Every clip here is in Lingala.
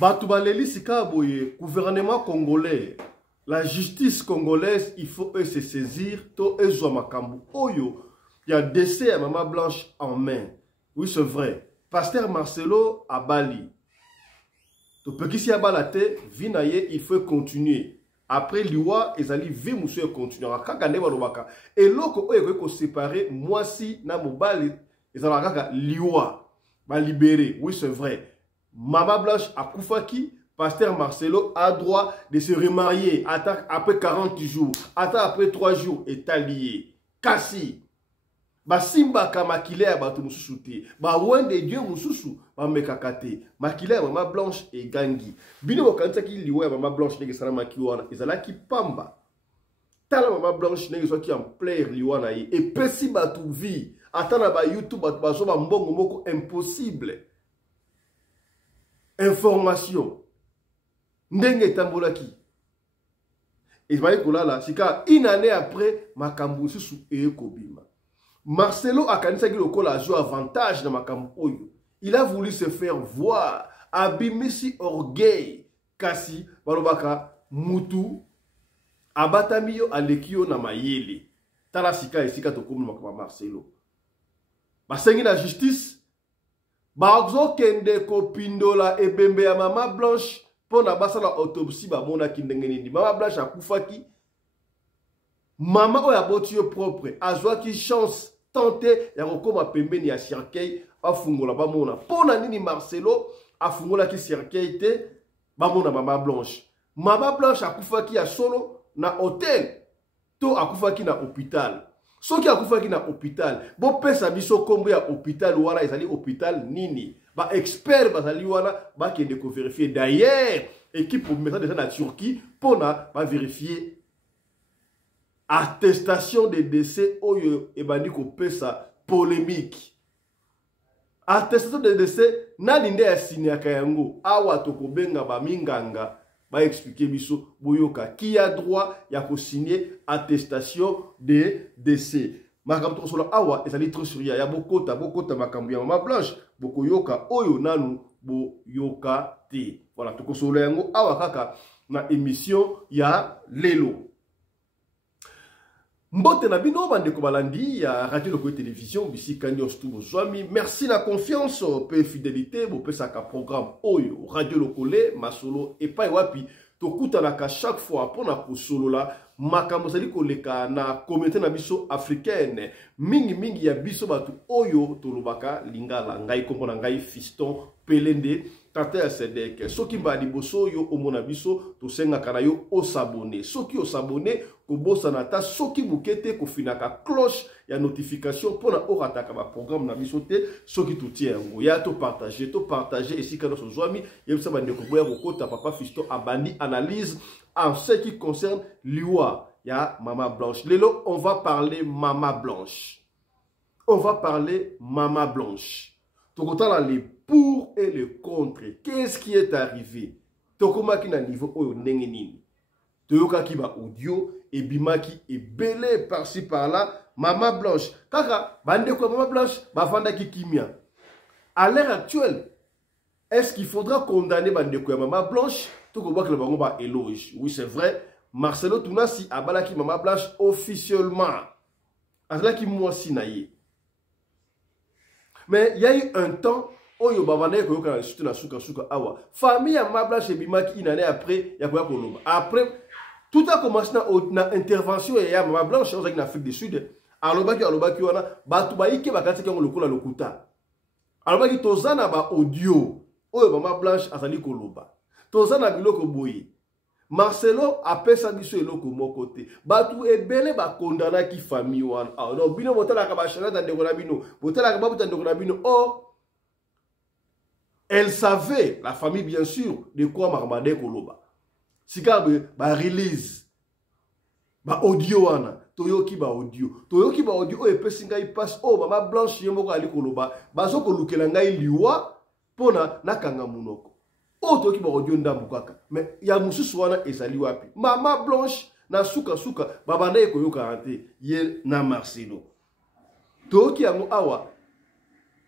Batoubaleli Sikaboye, gouvernement congolais, la justice congolaise, il faut se saisir, to Makambu. Oyo, il y a décès à Maman Blanche en main. Oui, c'est vrai. Pasteur Marcelo à Bali. To Pekisi à Balate, Vinaye, il faut continuer. Après l'Iwa, ils allaient vivre monsieur continuer. Et l'autre, il faut séparer, moi si, na Mobali, ils allaient l'Iwa, va libérer. Oui, c'est vrai. Maman Blanche à Koufaki, Pasteur Marcelo a droit de se remarier après 40 jours, après 3 jours, est allié. Kassi. Ba simba ka makilea batu mususu te. Ba wende Dieu mususu ba mekakate. Makilea Maman Blanche et gangi. Bino wakanisa ki liwe Maman Blanche nege sana makiwana. Ezala ki pamba. Tala Maman Blanche nege so ki en plaire liwana yi. Et pesi batu vi. Atana ba YouTube batu ba so ba mbongo moko impossible. Information. Ndenge tambolaki. Et voyez que là, c'est une année après, Makambu sous Ekobima. Marcelo a kanisa qui a joué avantage dans Makambu Oyo. Il a voulu se faire voir. Abimisi orgueil. Kasi, Balobaka, Mutu, Abatamiyo, Alekio, Namayele. Tala sika et sika tokomu Marcelo. Basengi la justice. Bazo kende kopindola ebembe ya Maman Blanche pour na basa la autopsie ba mona kindengeni. Maman Blanche a koufaki. Maman oya botio propre. Azwa ki chance tenter ya kokoma pembeni ya cercueil afungola ba mona. Pona nini Marcelo afungola ki cercueil te ba mona Maman Blanche. Maman Blanche a koufaki ya solo na hôtel. To a koufaki na hôpital. Ce qui a fait dans l'hôpital, bon pesa biso kombo ya hôpital wala ezali hôpital nini. Ba expert bazali wala ba ki de vérifier. D'ailleurs, équipe pour mettre déjà en Turquie pour na ba vérifier attestation de décès oyo e bandi ko pesa polémique. Attestation de décès na linde ya siniaka yango awa to ko benga ba minganga. Va expliquer biso boyoka qui a droit ya ko signer attestation de décès. Makambo solo awa ezali trop sur ya bokota makambo ya Maman Blanche bokoyoka oyo nanu boyoka te. Voilà to ko solo yango awa kaka na émission ya lelo. Mbote na bino bande ko balandi ya radio Lokoye télévision bisi kanyo studio zwami. Merci la confiance pe fidélité bo pesa ka programme oyo radio Lokoye masolo et pa wapi to kutana ka chaque fois pona ko solo la makambo sali ko leka na communauté na biso africaine mingi ya biso batu oyo to lobaka lingala ngai kombo na ngai Fiston Pelende tata ya Sedek. Soki mbali boso yo omona biso to senga kana yo o s'abonner. Soki o s'abonner ko bosa na ta soki bukete ko finaka cloche ya notification pona o rataka ba programme na biso te soki to tie ngo ya to partager et si kana so zwami yebisa bande ko boya ko kota papa Fiston abandi analyse en ce qui concerne l'Iwa ya Maman Blanche. Lelo on va parler Maman Blanche. On va parler Maman Blanche. Tokotala les pour et le contre. Qu'est-ce qui est arrivé? Tokomaki na niveau oyo ndenge nini. Toyokaki ba audio et bimaki et belé par-ci par-là. Maman Blanche. Kaka, bande quoi Maman Blanche, bafanda ki kimia. À l'heure actuelle, est-ce qu'il faudra condamner bande quoi Maman Blanche? Tokobaki le bango ba éloge. Oui, c'est vrai. Marcelo Tunasi abalaki Maman Blanche officiellement. Azalaki moi sinaye. Mais il y a eu un temps oyo babane ko yoka surtout na suka awa. Famille ya Maman Blanche bimaki une année après ya ko koloba. Après tout a commencé na intervention ya Maman Blanche en Afrique du Sud. Alobaki wana batu baike bakati kango lokola lokuta. Alobaki tozana ba audio oyo Maman Blanche azali koloba. Tozana biloko boye. Marcelo apesa biso eloko moko te. Batu ebele ba kondana ki famille wana. Ah non bino botala ka ba chana ta ndeko na bino. Botala ka ba buta ndeko na bino. Oh elle savait, la famille bien sûr, de quoi Marmade Koloba. Sikabe, ba release, ba audio wana, toyoki ba audio e pesi ngai passe, oh Maman Blanche yemoko ali Koloba, ba soko lukela ngai liwa, pona nakanga munoko. Oh toyoki ba audio ndambu kaka, mais ya mususu wana ezali wapi. Maman Blanche na suka, babanda koyoka ante, ye na Marcelo. Toyoki yango awa,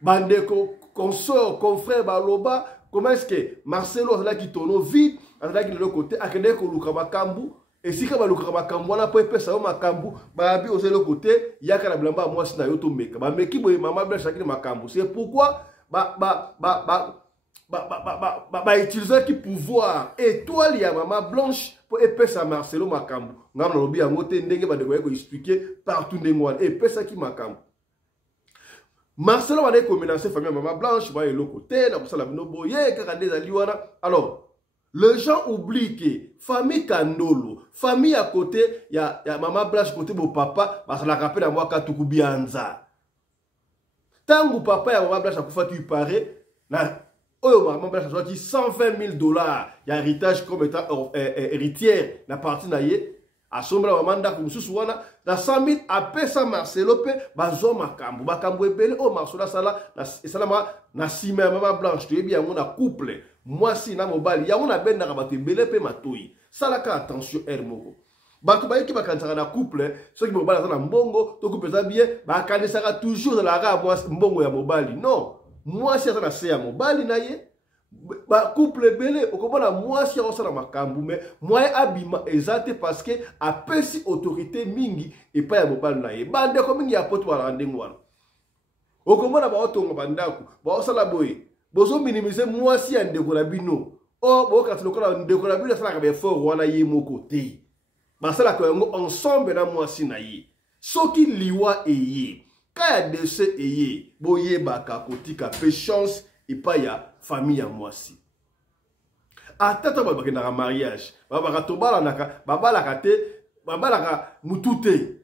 bandeko, consort, confrère, baloba, comment est-ce que Marcelo a qui tourne vite, a qui de l'autre côté, a qui de l'autre makambu, et si comme l'autre makambu, on a pas épais ça makambu, bah bi de l'autre côté, il y a qu'à la blamba moi si na yoto meka, bah meki boy maman blanche chacun makambu. C'est pourquoi utiliser qui pouvoir étoile ya maman blanche pour épais ça Marcelo makambu. Ngam na lobi en moté ndenge ba de ko expliquer partout ndengwan épais ça qui makambu. Marcelo va commencer famille maman blanche, va y l'autre côté, la pour ça la bino boye, kakande zaliwana. Alors les gens oublient que famille Kandolo, famille à côté, il y a maman blanche côté mon papa, parce que la rappelle à moi Katuku Bianza. Tant que papa et maman blanche à Koufa tu paraît, là, oh maman blanche a sorti $120 000, il y a héritage comme étant héritière, la partie naïe, à son maman da comme sous-souana, la 100 000 après ça Marcelo pe, bazo makambu ebele, oh Marcelo sala, et ça na si maman blanche, tu es bien on a couple. Moi si na mobile ya on a ben na rabate bele pe matoi sala ka attention hermoko bato ba ki bakansaka na couple ceux qui mobile na mbongo to couple za bien ba kanisaka toujours dans la ra moi mbongo ya mobile non moi si na se ya mobile na ye ba couple bele okomona moi si on sala makambu mais moi abima ezate parce que apesi autorité mingi et pas ya mobile na ye bande ko mingi ya poto wala ndengwana okomona ba otonga bandaku ba osala boye bozo minimiser moi si en décorabino oh bo ka tlokola décorabino ça ka be fort wana ye moko te ba sala ko ensemble na moi si na ye soki liwa eye ka ya dese eye boye baka kotika pe chance et pas ya famille à moi si atata ba bakenda ka mariage ba ba to bala naka ba bala ka te ba bala ka mutute.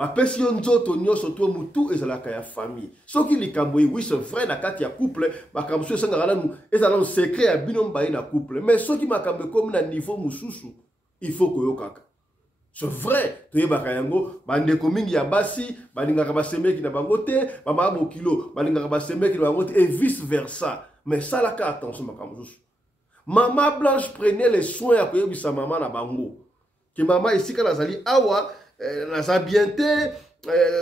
Ma personne nzoto nyoso to mutu ezalaka ya famille. Soki likambo oui c'est vrai na kati ya couple, makambo so sangala nu ezala un secret ya bino mbaye na couple. Mais soki makambo comme na niveau mususu, il faut koyokaka. C'est vrai, to yebaka yango bandeko mingi ya basi, balingaka basemeki na bango te, mama bo kilo, balingaka basemeki na bango te et vice versa. Mais ça la ka attention makambo mususu. Maman blanche prenait les soins ya koyebisa maman na bango. Que maman ici kana zali awa na sa bienté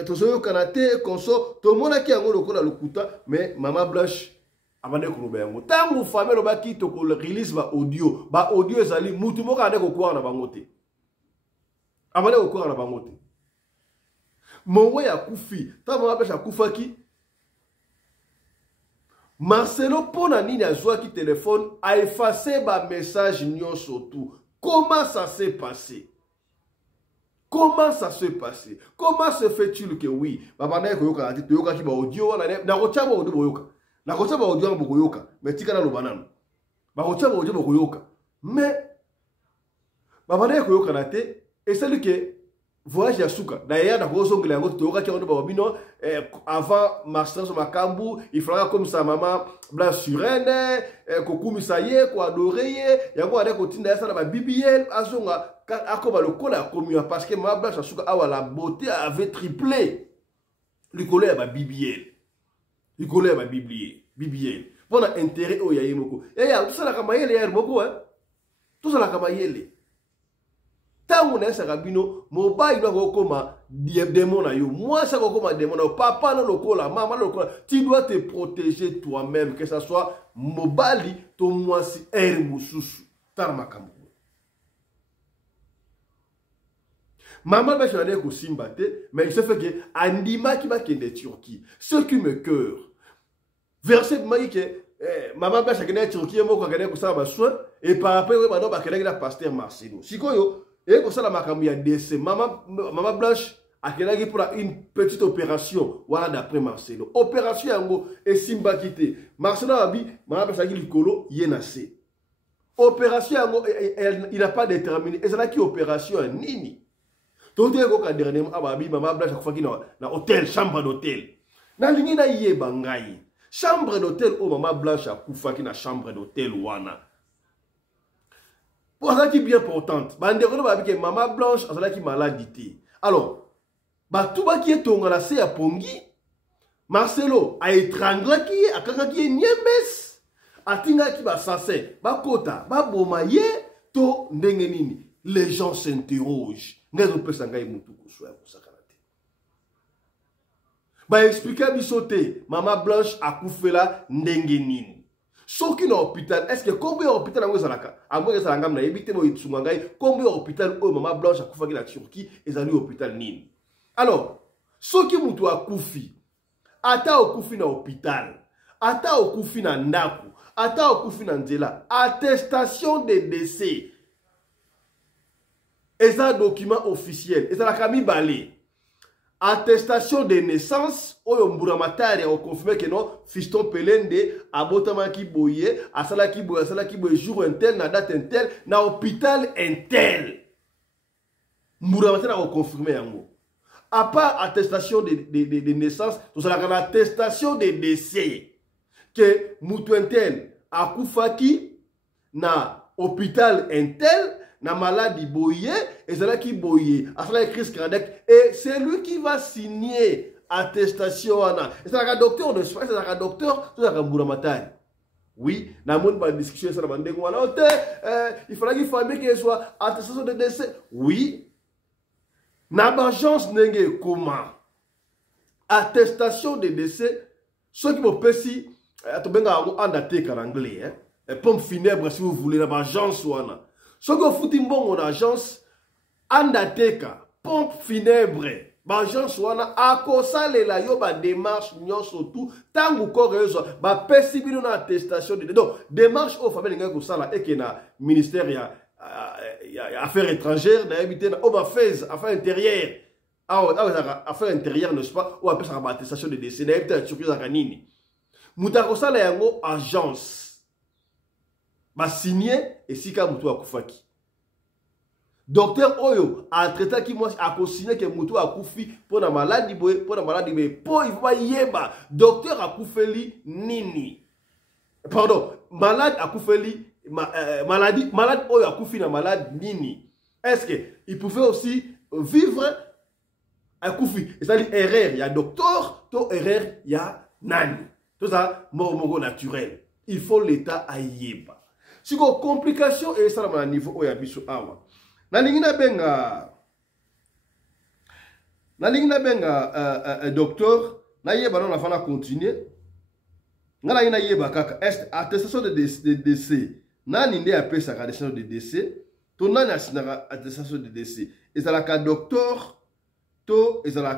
tozoyo kanate konso to mona ki yango lokola lokuta mais maman blanche abande ko lobengo tangu famelo baki to ko release ba audio ezali mutu moko ande ko kwa na bangote abande ko kwa na bangote monwe ya kufi ta maman blanche akufaki Marcelo pona nini azwa ki téléphone a effacé ba message nyonso tout. Comment ça s'est passé? Comment ça se passe? Comment se fait-il que oui? Babana ko yoka ati yoka ki ba audio na ko chaba audio boyoka. Na ko chaba audio bo yoka. Mais tika na lo banana. Ba ko chaba audio bo yoka. Mais babana ko yoka na te et c'est que voyage ya suka. D'ailleurs na ko songela yango to yoka ki on ba bino avant master sur makambu, il fera comme ça maman blanc surene kokumi saye ko adorer yango ade ko tinda ça na ba bibiel azonga akoba le kola commun parce que ma blanche asuka awa la beauté avait triplé le colère ba bibiel le colère ba bibiel pour un intérêt au yaye moko et ya tout ça la kamayele ya moko hein tout ça la kamayele tangu na sa kabino mobile no koma démon na yo moi ça koma démon na papa na lokola maman lokola tu dois te protéger toi-même que ça soit mobile to moi si er mususu tarmakambo. Maman va changer au Simbate, mais il se fait que Andima qui va quitter Turquie. Ce qui me cœur. Verset de que maman va changer Turquie, moi quand elle ça va soin et par après oui maintenant va qu'elle la pasteur Marcelo. Si quoi yo et comme ça la makambi a décès maman blanche a qu'elle pour une petite opération voilà d'après Marcelo. Opération yango et Simba quitté. Marcelo abi maman va changer likolo yenase. Opération yango il n'a pas déterminé. Et c'est là qui opération nini. Tout est encore dernièrement ababi maman blanche chaque fois qu'il na hôtel chambre d'hôtel na lingi na yeba ngai chambre d'hôtel au maman blanche akufa ki na chambre d'hôtel wana pour ça qui bien importante bande ko babi ke maman blanche azala ki maladie alors ba tout ba qui est tonga la se ya pongi Marcelo a étranglé qui akanga ki nyembes atinga ki ba sase ba kota ba boma ye to ndenge nini les gens s'interrogent. Ba expliquer bisote maman blanche a koufela ndenge nini. Ceux qui sont hôpital, est-ce que combien d'hôpital à Mouezalaka? À Mouezalanga, na évité moi Itsungangai, combien d'hôpital au Maman Blanche à Koufaki la Turquie, et à l'hôpital Nîmes. Alors, ceux qui moutou à Koufi, ata au Koufi na hôpital, ata au Koufi na Ndaku, ata au Koufi na Ndela, attestation de décès. Et un document officiel, et ça la Camille Balé. Attestation de naissance, oyo mburamatari a confirmé que non, fiston Pelende, abotama ki boye, asala ki boye, jour un tel, na date un tel, na hôpital un tel. Mburamatari a confirmé yango. À part attestation de naissance, tout ça la attestation de décès. Que moutou un tel, a koufaki, na hôpital un tel, na maladie boye, et c'est là qui boye, à cela crise cardiaque, et c'est lui qui va signer attestation. Et c'est la docteur de soins, c'est la docteur, c'est la Mburamatari. Oui, na monde va discussion sur la bande il fallait qu'il fasse qu'il soit attestation de décès. Oui, na l'agence n'enge comment attestation de décès, ceux qui m'ont pessi, tu benga en daté en anglais, pompe funèbre si vous voulez, na l'agence ou ana. Ce que vous faites en agence, Andateka, pompe funèbre, l'agence wana akosalela yo ba démarche nyonso tout tangu ko rezo ba pesibino na attestation de donc démarche au famille nga ko sala et que na ministère ya affaires étrangères na habité na Home Affairs affaires intérieures affaires intérieures n'est-ce pas ou appelle ça ba attestation de décès na habité na surprise za nini mutako sala yango agence ba signé et si ka mutu akufaki docteur oyo a traité qui moi a signé que mutu akufi pour la maladie boy pour il va yeba docteur akufeli nini pardon malade akufeli malade oyo akufi na malade nini est-ce que il pouvait aussi vivre akufi c'est-à-dire erreur il y a docteur to erreur il y a nani tout ça mort naturel il faut l'état à yeba. Si vous avez des complications, et ça à niveau où il y a biso awa. Na lingina benga docteur, na yeba non la fana continuer. Na lingina yeba kaka est attestation de décès. Na ninde appelle ça attestation de décès. Ton nani asinaka attestation de décès. Et ça la ka docteur to et ça la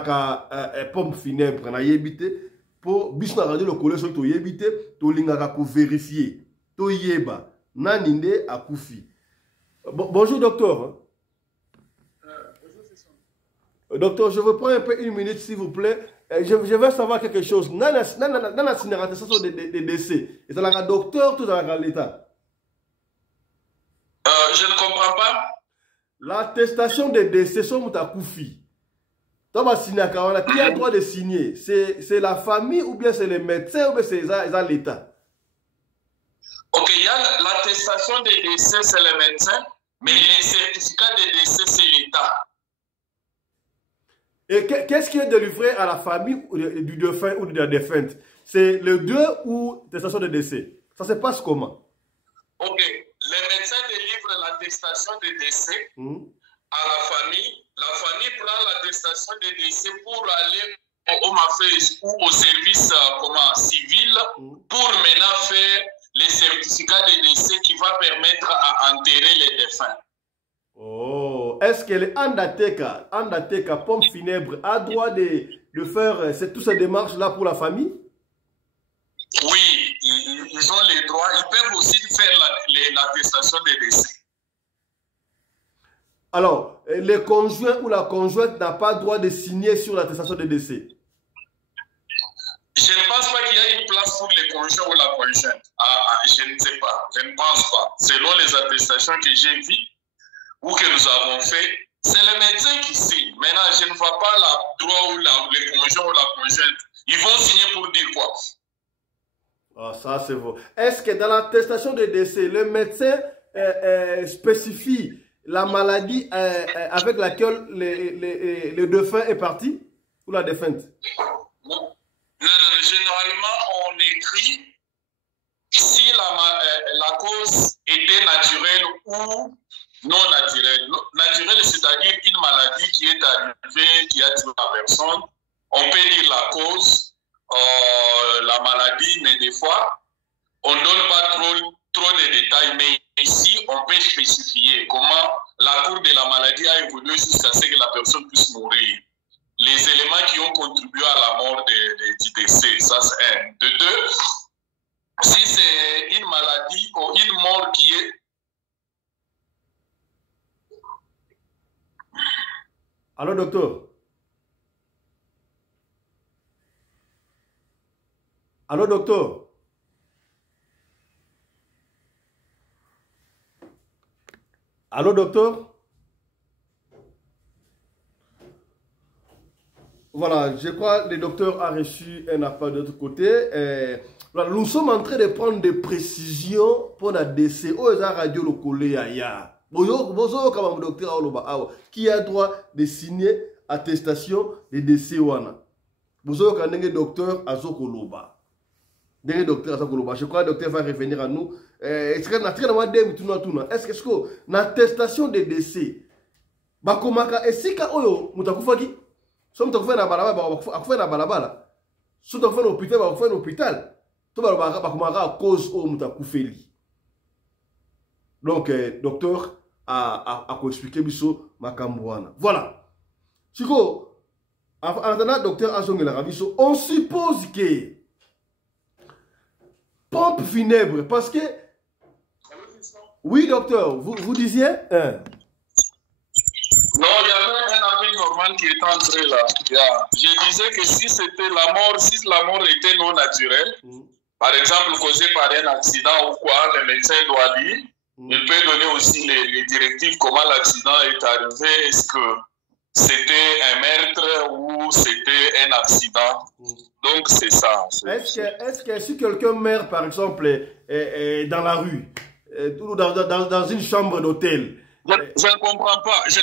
ka pompe funèbre na yebité. Pour bisna radio le collège to yebite to lingaka ko vérifier to yeba naninde akufi. Bonjour docteur. Bonjour docteur, je veux prendre un peu une minute s'il vous plaît. Je veux savoir quelque chose. Nana attestation de décès. Et ça la docteur tout dans l'état. Je ne comprends pas. L'attestation de décès sont mutakufi. Qui a droit de signer? C'est la famille ou bien c'est les médecins ou bien c'est l'État? Ok, il y a l'attestation de décès, c'est les médecins, mais les certificats de décès, c'est l'État. Et qu'est-ce qui est délivré à la famille du défunt ou de la défunte? C'est le 2 ou l'attestation de décès? Ça se passe comment? Ok, les médecins délivrent l'attestation de décès à la famille. La famille prend l'attestation de décès pour aller au Home Affairs ou au service civil pour maintenant faire les certificats de décès qui va permettre à enterrer les défunts. Oh, est-ce que les Andateka, pompe funèbre, a droit de faire toutes ces démarches-là pour la famille? Oui, ils ont les droits. Ils peuvent aussi faire l'attestation de décès. Alors, le conjoint ou la conjointe n'a pas droit de signer sur l'attestation de décès? Je ne pense pas qu'il y a une place pour les conjoints ou la conjointe. Je ne sais pas. Je ne pense pas. Selon les attestations que j'ai vues ou que nous avons fait, c'est le médecin qui signe. Maintenant, je ne vois pas le droit ou les conjoints ou la conjointe. Ils vont signer pour dire quoi? Ah, ça c'est bon. Est-ce que dans l'attestation de décès, le médecin spécifie la maladie avec laquelle le défunt est parti ou la défunte? Non, généralement, on écrit si la cause était naturelle ou non naturelle. Naturelle, c'est-à-dire une maladie qui est arrivée, qui a tué la personne. On peut dire la cause. la maladie, mais des fois, on ne donne pas trop de détails, mais ici, on peut spécifier comment la cour de la maladie a évolué jusqu'à ce que la personne puisse mourir. Les éléments qui ont contribué à la mort du décès, ça c'est un. De deux, si c'est une maladie ou une mort qui est... Allô, docteur? Allô, docteur? Allô, docteur? Voilà, je crois que le docteur a reçu un appel de l'autre côté. Voilà, nous sommes en train de prendre des précisions pour la décès. Oh, la radio le collé ailleurs. Bonjour, comme docteur Aoloba, qui a droit de signer attestation de décès. Bonjour, quand le docteur Azokoloba. Le docteur Azokoloba. Je crois que le docteur va revenir à nous. Est-ce que l'attestation de décès, Bakomaka, est-ce que Oyo, Mutakufaki? Si on fait un balabala, si on fait un hôpital, on fait un hôpital. Tout le monde à cause de Mutakoufeli. Donc, docteur a expliqué biso Makambouana. Voilà. Chico, en attendant, docteur Azongela Rabiso, on suppose que pompe funèbre, parce que. Oui, docteur, vous disiez. Non, il y avait un appel normal qui était entré là. Je disais que si c'était la mort, si la mort était non naturelle, par exemple causée par un accident ou quoi, le médecin doit dire, il peut donner aussi les directives comment l'accident est arrivé, est-ce que c'était un meurtre ou c'était un accident. Donc c'est ça. Est-ce que si quelqu'un meurt par exemple dans la rue, ou dans une chambre d'hôtel, je ne comprends pas, je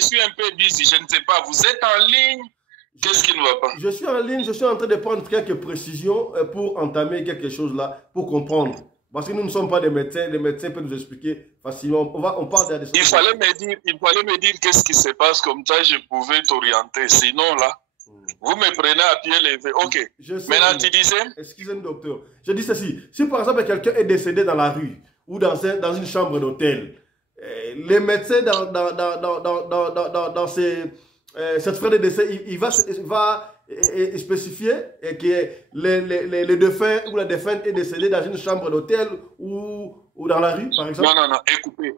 suis un peu busy, je ne sais pas, vous êtes en ligne, qu'est-ce qui ne va pas? Je suis en ligne, je suis en train de prendre quelques précisions pour entamer quelque chose là, pour comprendre. Parce que nous ne sommes pas des médecins, les médecins peuvent nous expliquer facilement. On parle de... Il fallait me dire qu'est-ce qui se passe, comme ça je pouvais t'orienter, sinon là, vous me prenez à pied levé, ok. Maintenant tu disais? Excusez-moi docteur, je dis ceci, si par exemple quelqu'un est décédé dans la rue ou dans une chambre d'hôtel, les médecins dans cette frais de décès, il va spécifier que le défunt ou la défunte est décédé dans une chambre d'hôtel ou dans la rue, par exemple. Non, écoutez,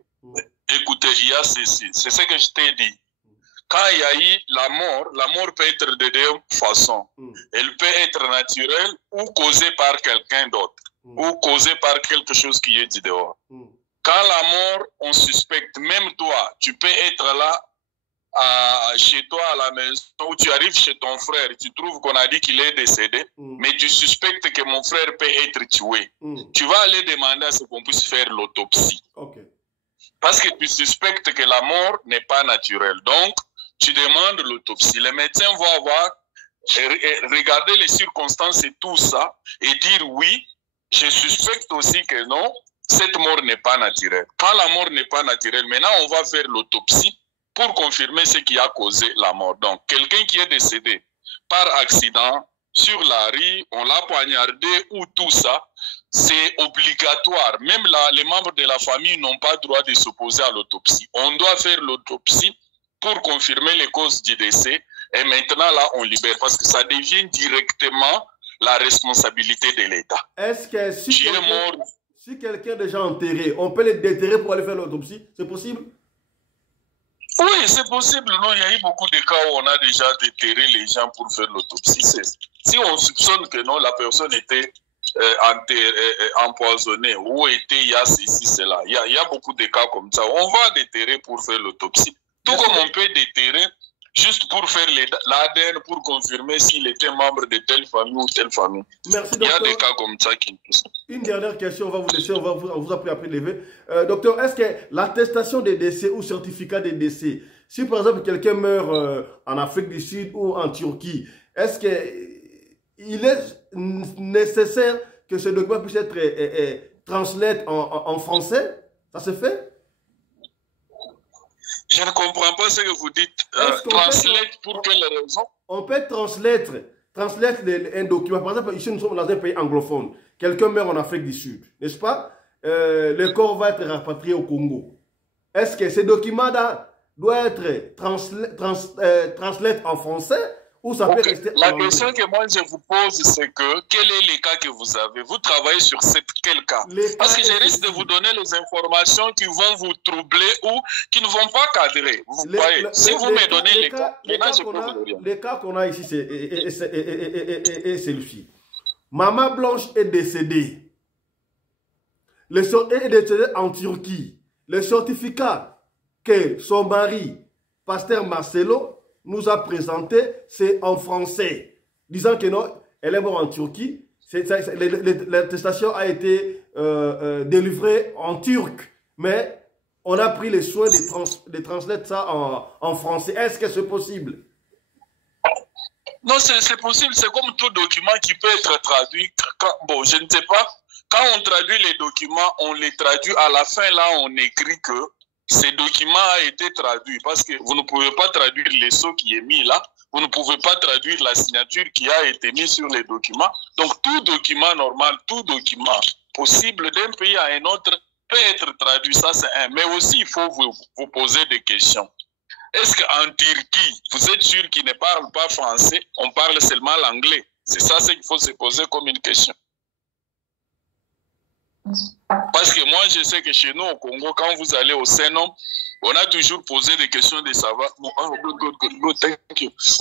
il y a ceci, c'est ce que je t'ai dit. Quand il y a eu la mort peut être de deux façons. Elle peut être naturelle ou causée par quelqu'un d'autre, ou causée par quelque chose qui est dit dehors. Quand la mort, on suspecte, même toi, tu peux être là chez toi à la maison, où tu arrives chez ton frère, tu trouves qu'on a dit qu'il est décédé, mais tu suspectes que mon frère peut être tué. Tu vas aller demander à ce qu'on puisse faire l'autopsie. Parce que tu suspectes que la mort n'est pas naturelle. Donc, tu demandes l'autopsie. Les médecins vont regarder les circonstances et tout ça, et dire oui, je suspecte aussi que non, cette mort n'est pas naturelle. Quand la mort n'est pas naturelle, maintenant on va faire l'autopsie pour confirmer ce qui a causé la mort. Donc, quelqu'un qui est décédé par accident sur la rue, on l'a poignardé ou tout ça, c'est obligatoire. Même là, les membres de la famille n'ont pas le droit de s'opposer à l'autopsie. On doit faire l'autopsie pour confirmer les causes du décès. Et maintenant, là, on libère parce que ça devient directement la responsabilité de l'État. Est-ce que si quelqu'un est déjà enterré, on peut le déterrer pour aller faire l'autopsie? C'est possible? Oui, c'est possible. Non, il y a eu beaucoup de cas où on a déjà déterré les gens pour faire l'autopsie. Si on soupçonne que non, la personne était empoisonnée ou était il y a ceci, cela. Il y a beaucoup de cas comme ça. On va déterrer pour faire l'autopsie. Tout comme on peut déterrer juste pour faire l'ADN, pour confirmer s'il était membre de telle famille ou telle famille. Merci, docteur. Il y a des cas comme ça qui... Une dernière question, on va vous laisser, on vous a pris après lever. Docteur, est-ce que l'attestation des décès ou certificat des décès, si par exemple quelqu'un meurt en Afrique du Sud ou en Turquie, est-ce qu'il est nécessaire que ce document puisse être translate en français? Ça se fait? Je ne comprends pas ce que vous dites. Translate pour quelle raison? On peut transmettre translate un document, par exemple, ici nous sommes dans un pays anglophone, quelqu'un meurt en Afrique du Sud, n'est-ce pas? Le corps va être rapatrié au Congo. Est-ce que ces documents-là doivent être translatés en français ou ça peut rester en anglais? La anglais? question que moi je vous pose, c'est que quel est le cas que vous avez? Vous travaillez sur quel cas? Parce que je risque de vous donner les informations qui vont vous troubler ou qui ne vont pas cadrer. Vous voyez, si vous me donnez les cas, les cas qu'on a ici, c'est celui-ci. Maman Blanche est décédée. Elle est décédée en Turquie. Le certificat que son mari, pasteur Marcelo, nous a présenté, c'est en français. Disant que non, elle est morte en Turquie. L'attestation a été délivrée en turc. Mais on a pris les soins de translater ça en français. Est-ce que c'est possible? Non, c'est possible. C'est comme tout document qui peut être traduit. Bon, je ne sais pas. Quand on traduit les documents, on les traduit. À la fin, là, on écrit que ce document a été traduit. Parce que vous ne pouvez pas traduire les sceaux qui est mis là. Vous ne pouvez pas traduire la signature qui a été mise sur les documents. Donc, tout document normal, tout document possible d'un pays à un autre peut être traduit. Ça, c'est un. Mais aussi, il faut vous poser des questions. Est-ce qu'en Turquie, vous êtes sûr qu'ils ne parlent pas français? On parle seulement l'anglais. C'est ça ce qu'il faut se poser comme une question. Parce que moi, je sais que chez nous, au Congo, quand vous allez au Sénat, on a toujours posé des questions de savoir. On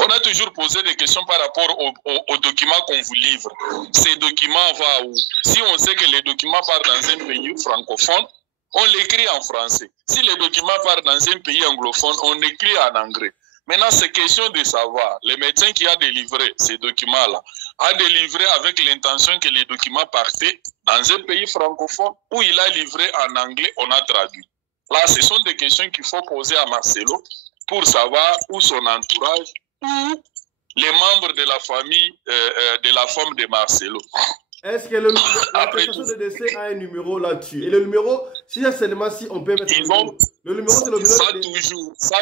a toujours posé des questions par rapport aux documents qu'on vous livre. Ces documents vont où? Si on sait que les documents partent dans un pays francophone, on l'écrit en français. Si les documents partent dans un pays anglophone, on écrit en anglais. Maintenant, c'est question de savoir. Le médecin qui a délivré ces documents-là a délivré avec l'intention que les documents partaient dans un pays francophone où il a livré en anglais, on a traduit. Là, ce sont des questions qu'il faut poser à Marcelo pour savoir où son entourage, ou les membres de la famille de la femme de Marcelo. Est-ce que l'attestation de décès a un numéro là-dessus? Et le numéro, si seulement si on peut mettre le numéro, c'est le numéro. Ça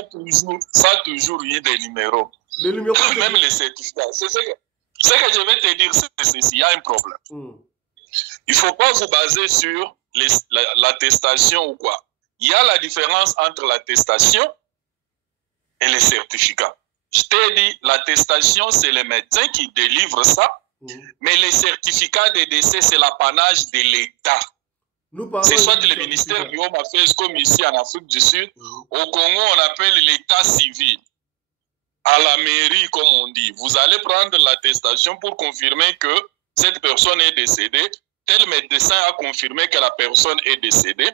a toujours eu des numéros. Le numéro, même les certificats. Ce que je vais te dire, c'est ceci. Il y a un problème. Il ne faut pas vous baser sur l'attestation ou quoi. Il y a la différence entre l'attestation et les certificats. Je t'ai dit, l'attestation, c'est le médecin qui délivre ça. Mais les certificats de décès, c'est l'apanage de l'État. C'est soit le ministère du Home Affairs comme ici en Afrique du Sud. Au Congo, on appelle l'État civil. À la mairie, comme on dit. Vous allez prendre l'attestation pour confirmer que cette personne est décédée. Tel médecin a confirmé que la personne est décédée.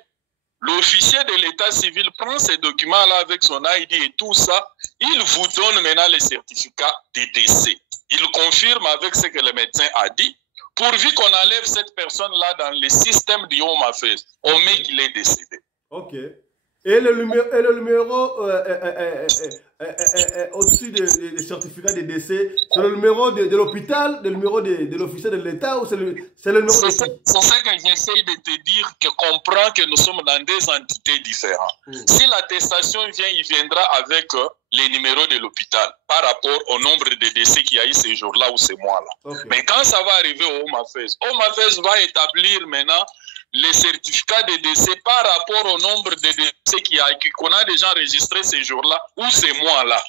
L'officier de l'état civil prend ces documents-là avec son ID et tout ça. Il vous donne maintenant les certificats de décès. Il confirme avec ce que le médecin a dit. Pourvu qu'on enlève cette personne-là dans le système du Home Affairs, on met qu'il est décédé. Ok. Et le numéro au-dessus des certificats de décès, c'est le numéro de l'hôpital, le numéro de l'officier de l'État ou c'est le numéro de... C'est ça que j'essaie de te dire, que comprends que nous sommes dans des entités différentes. Si l'attestation vient, il viendra avec les numéros de l'hôpital par rapport au nombre de décès qu'il y a eu ces jours-là ou ces mois-là. Mais quand ça va arriver au Home Affairs va établir maintenant les certificats de décès par rapport au nombre de décès qu'on a déjà enregistrés ces jours-là ou ces mois-là.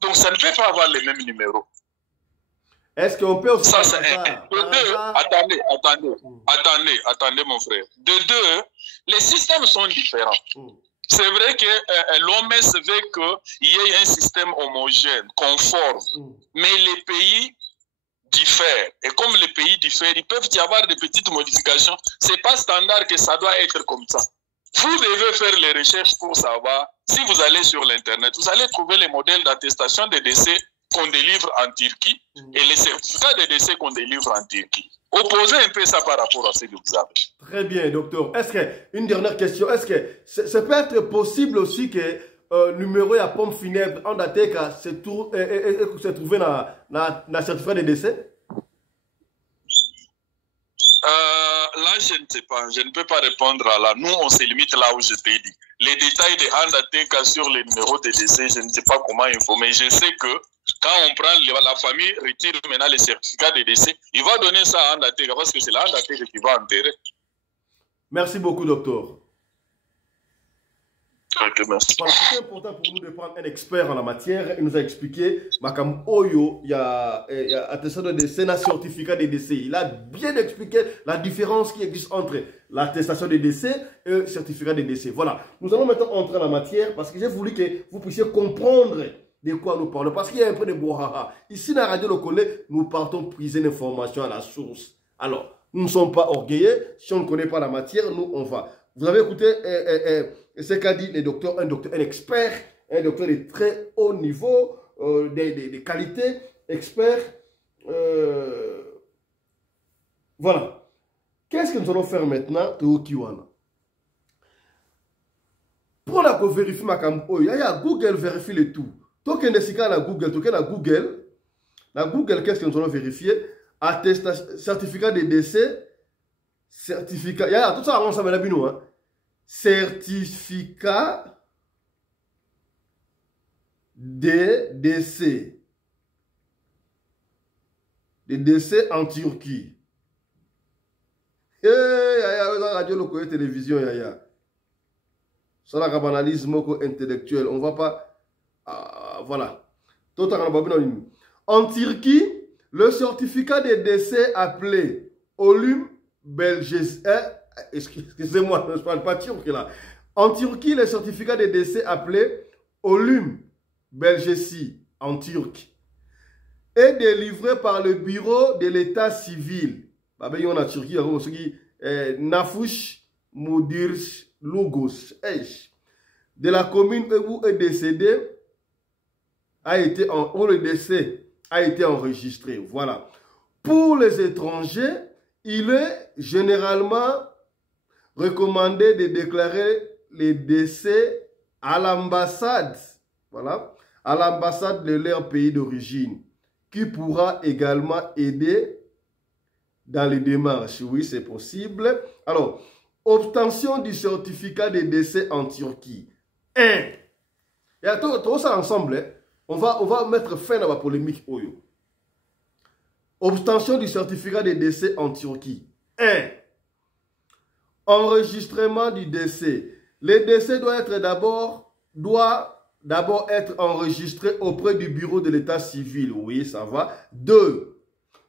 Donc, ça ne peut pas avoir les mêmes numéros. Est-ce qu'on peut aussi... Ça, c'est un. De deux, attendez, mon frère. De deux, les systèmes sont différents. C'est vrai que l'OMS veut qu'il y ait un système homogène, conforme. Mais les pays diffèrent. Et comme les pays diffèrent, il peut y avoir des petites modifications. Ce n'est pas standard que ça doit être comme ça. Vous devez faire les recherches pour savoir. Si vous allez sur l'Internet, vous allez trouver les modèles d'attestation de décès qu'on délivre en Turquie et les certificats de décès qu'on délivre en Turquie. Opposez un peu ça par rapport à ce que vous avez. Très bien, docteur. Une dernière question. Est-ce que ça peut être possible aussi que numéro à pompe funèbre en daté se trouve dans le certificat de décès? là, je ne sais pas. Je ne peux pas répondre à là. Nous, on se limite là où je t'ai dit. Les détails de Andateka sur les numéros de décès, je ne sais pas comment informer. Je sais que quand on prend, la famille retire maintenant les certificats de décès, il va donner ça à Andateka parce que c'est la Andateka qui va enterrer. Merci beaucoup, docteur. Ok, merci. Voilà, c'est important pour nous de prendre un expert en la matière. Il nous a expliqué, Makam Oyo, il y a attestation de décès, un certificat de décès. Il a bien expliqué la différence qui existe entre l'attestation de décès et le certificat de décès. Voilà, nous allons maintenant entrer en la matière parce que j'ai voulu que vous puissiez comprendre de quoi nous parlons. Parce qu'il y a un peu de bohaha. Ici, dans la radio locale, nous partons puiser l'information à la source. Alors, nous ne sommes pas orgueilleux. Si on ne connaît pas la matière, nous, on va. Vous avez écouté ce qu'a dit le docteur, un expert, un docteur de très haut niveau, de qualité, expert. Voilà. Qu'est-ce que nous allons faire maintenant, Teokiwana? Pour la vérifier ma campo, il y a Google vérifie le tout. Toi qui es dans Google, toi qui es dans Google, qu'est-ce que nous allons vérifier? Attestation, certificat de décès, certificat. Il y a tout ça, on s'appelle la bino, hein. Certificat de décès. De décès en Turquie. Radio locale télévision, ça la banalisme intellectuel. On va pas. Voilà. En Turquie, le certificat de décès appelé Olum Belges. Excusez-moi, je ne parle pas turc là. En Turquie, le certificat de décès appelé Olum Belgesi en turc est délivré par le bureau de l'état civil. En Turquie, Nafush Mudirs Lugos de la commune où est décédé où le décès a été enregistré. Voilà. Pour les étrangers, il est généralement recommandé de déclarer les décès à l'ambassade, voilà, à l'ambassade de leur pays d'origine, qui pourra également aider dans les démarches. Oui, c'est possible. Alors, obtention du certificat de décès en Turquie. 1. Et tout ça ensemble, hein, on va mettre fin à la polémique. Obtention du certificat de décès en Turquie. 1. Enregistrement du décès. Le décès doit d'abord être enregistré auprès du bureau de l'état civil. Oui, ça va. 2.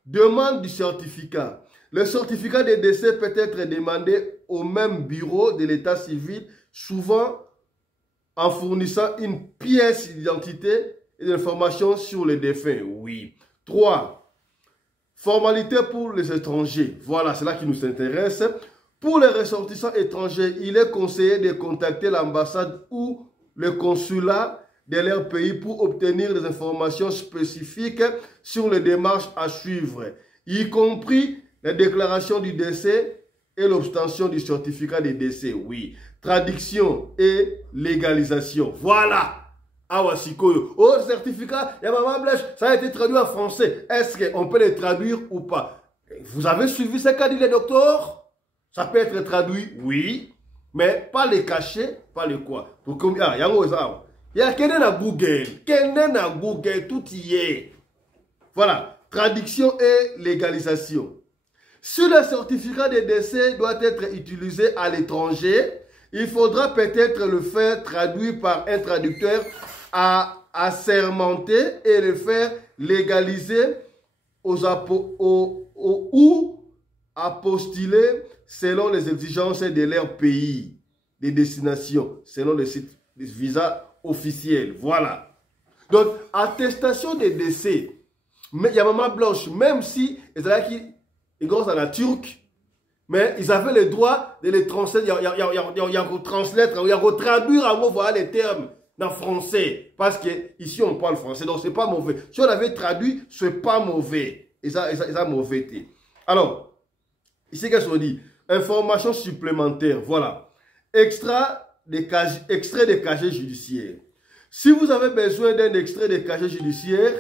Demande du certificat. Le certificat de décès peut être demandé au même bureau de l'état civil, souvent en fournissant une pièce d'identité et d'information sur le défunt. Oui. 3. Formalité pour les étrangers. Voilà, c'est là qui nous intéresse. Pour les ressortissants étrangers, il est conseillé de contacter l'ambassade ou le consulat de leur pays pour obtenir des informations spécifiques sur les démarches à suivre, y compris la déclaration du décès et l'obtention du certificat de décès. Oui. Traduction et légalisation. Voilà. Awasikoyo. Oh, le certificat, ça a été traduit en français. Est-ce qu'on peut le traduire ou pas? Vous avez suivi ce qu'a dit le docteur? Ça peut être traduit, oui, mais pas les cachets, pas les quoi. Il y a quelqu'un à Google, tout y est. Voilà, traduction et légalisation. Si le certificat de décès doit être utilisé à l'étranger, il faudra peut-être le faire traduire par un traducteur assermenté et le faire légaliser ou apostiler selon les exigences de leur pays de destination, selon les sites de visa officiels. Voilà. Donc, attestation de décès. Mais il y a maman blanche, même si ils sont dans la turque, mais ils avaient le droit de les translater, il y a traduire à moi, voilà les termes en français. Parce que ici on parle français, donc c'est pas mauvais. Si on avait traduit, c'est pas mauvais. Ils ont mauvais. Alors, ici qu'est-ce qu'on dit? Information supplémentaire, voilà. Extrait de casier judiciaire. Si vous avez besoin d'un extrait de casier judiciaire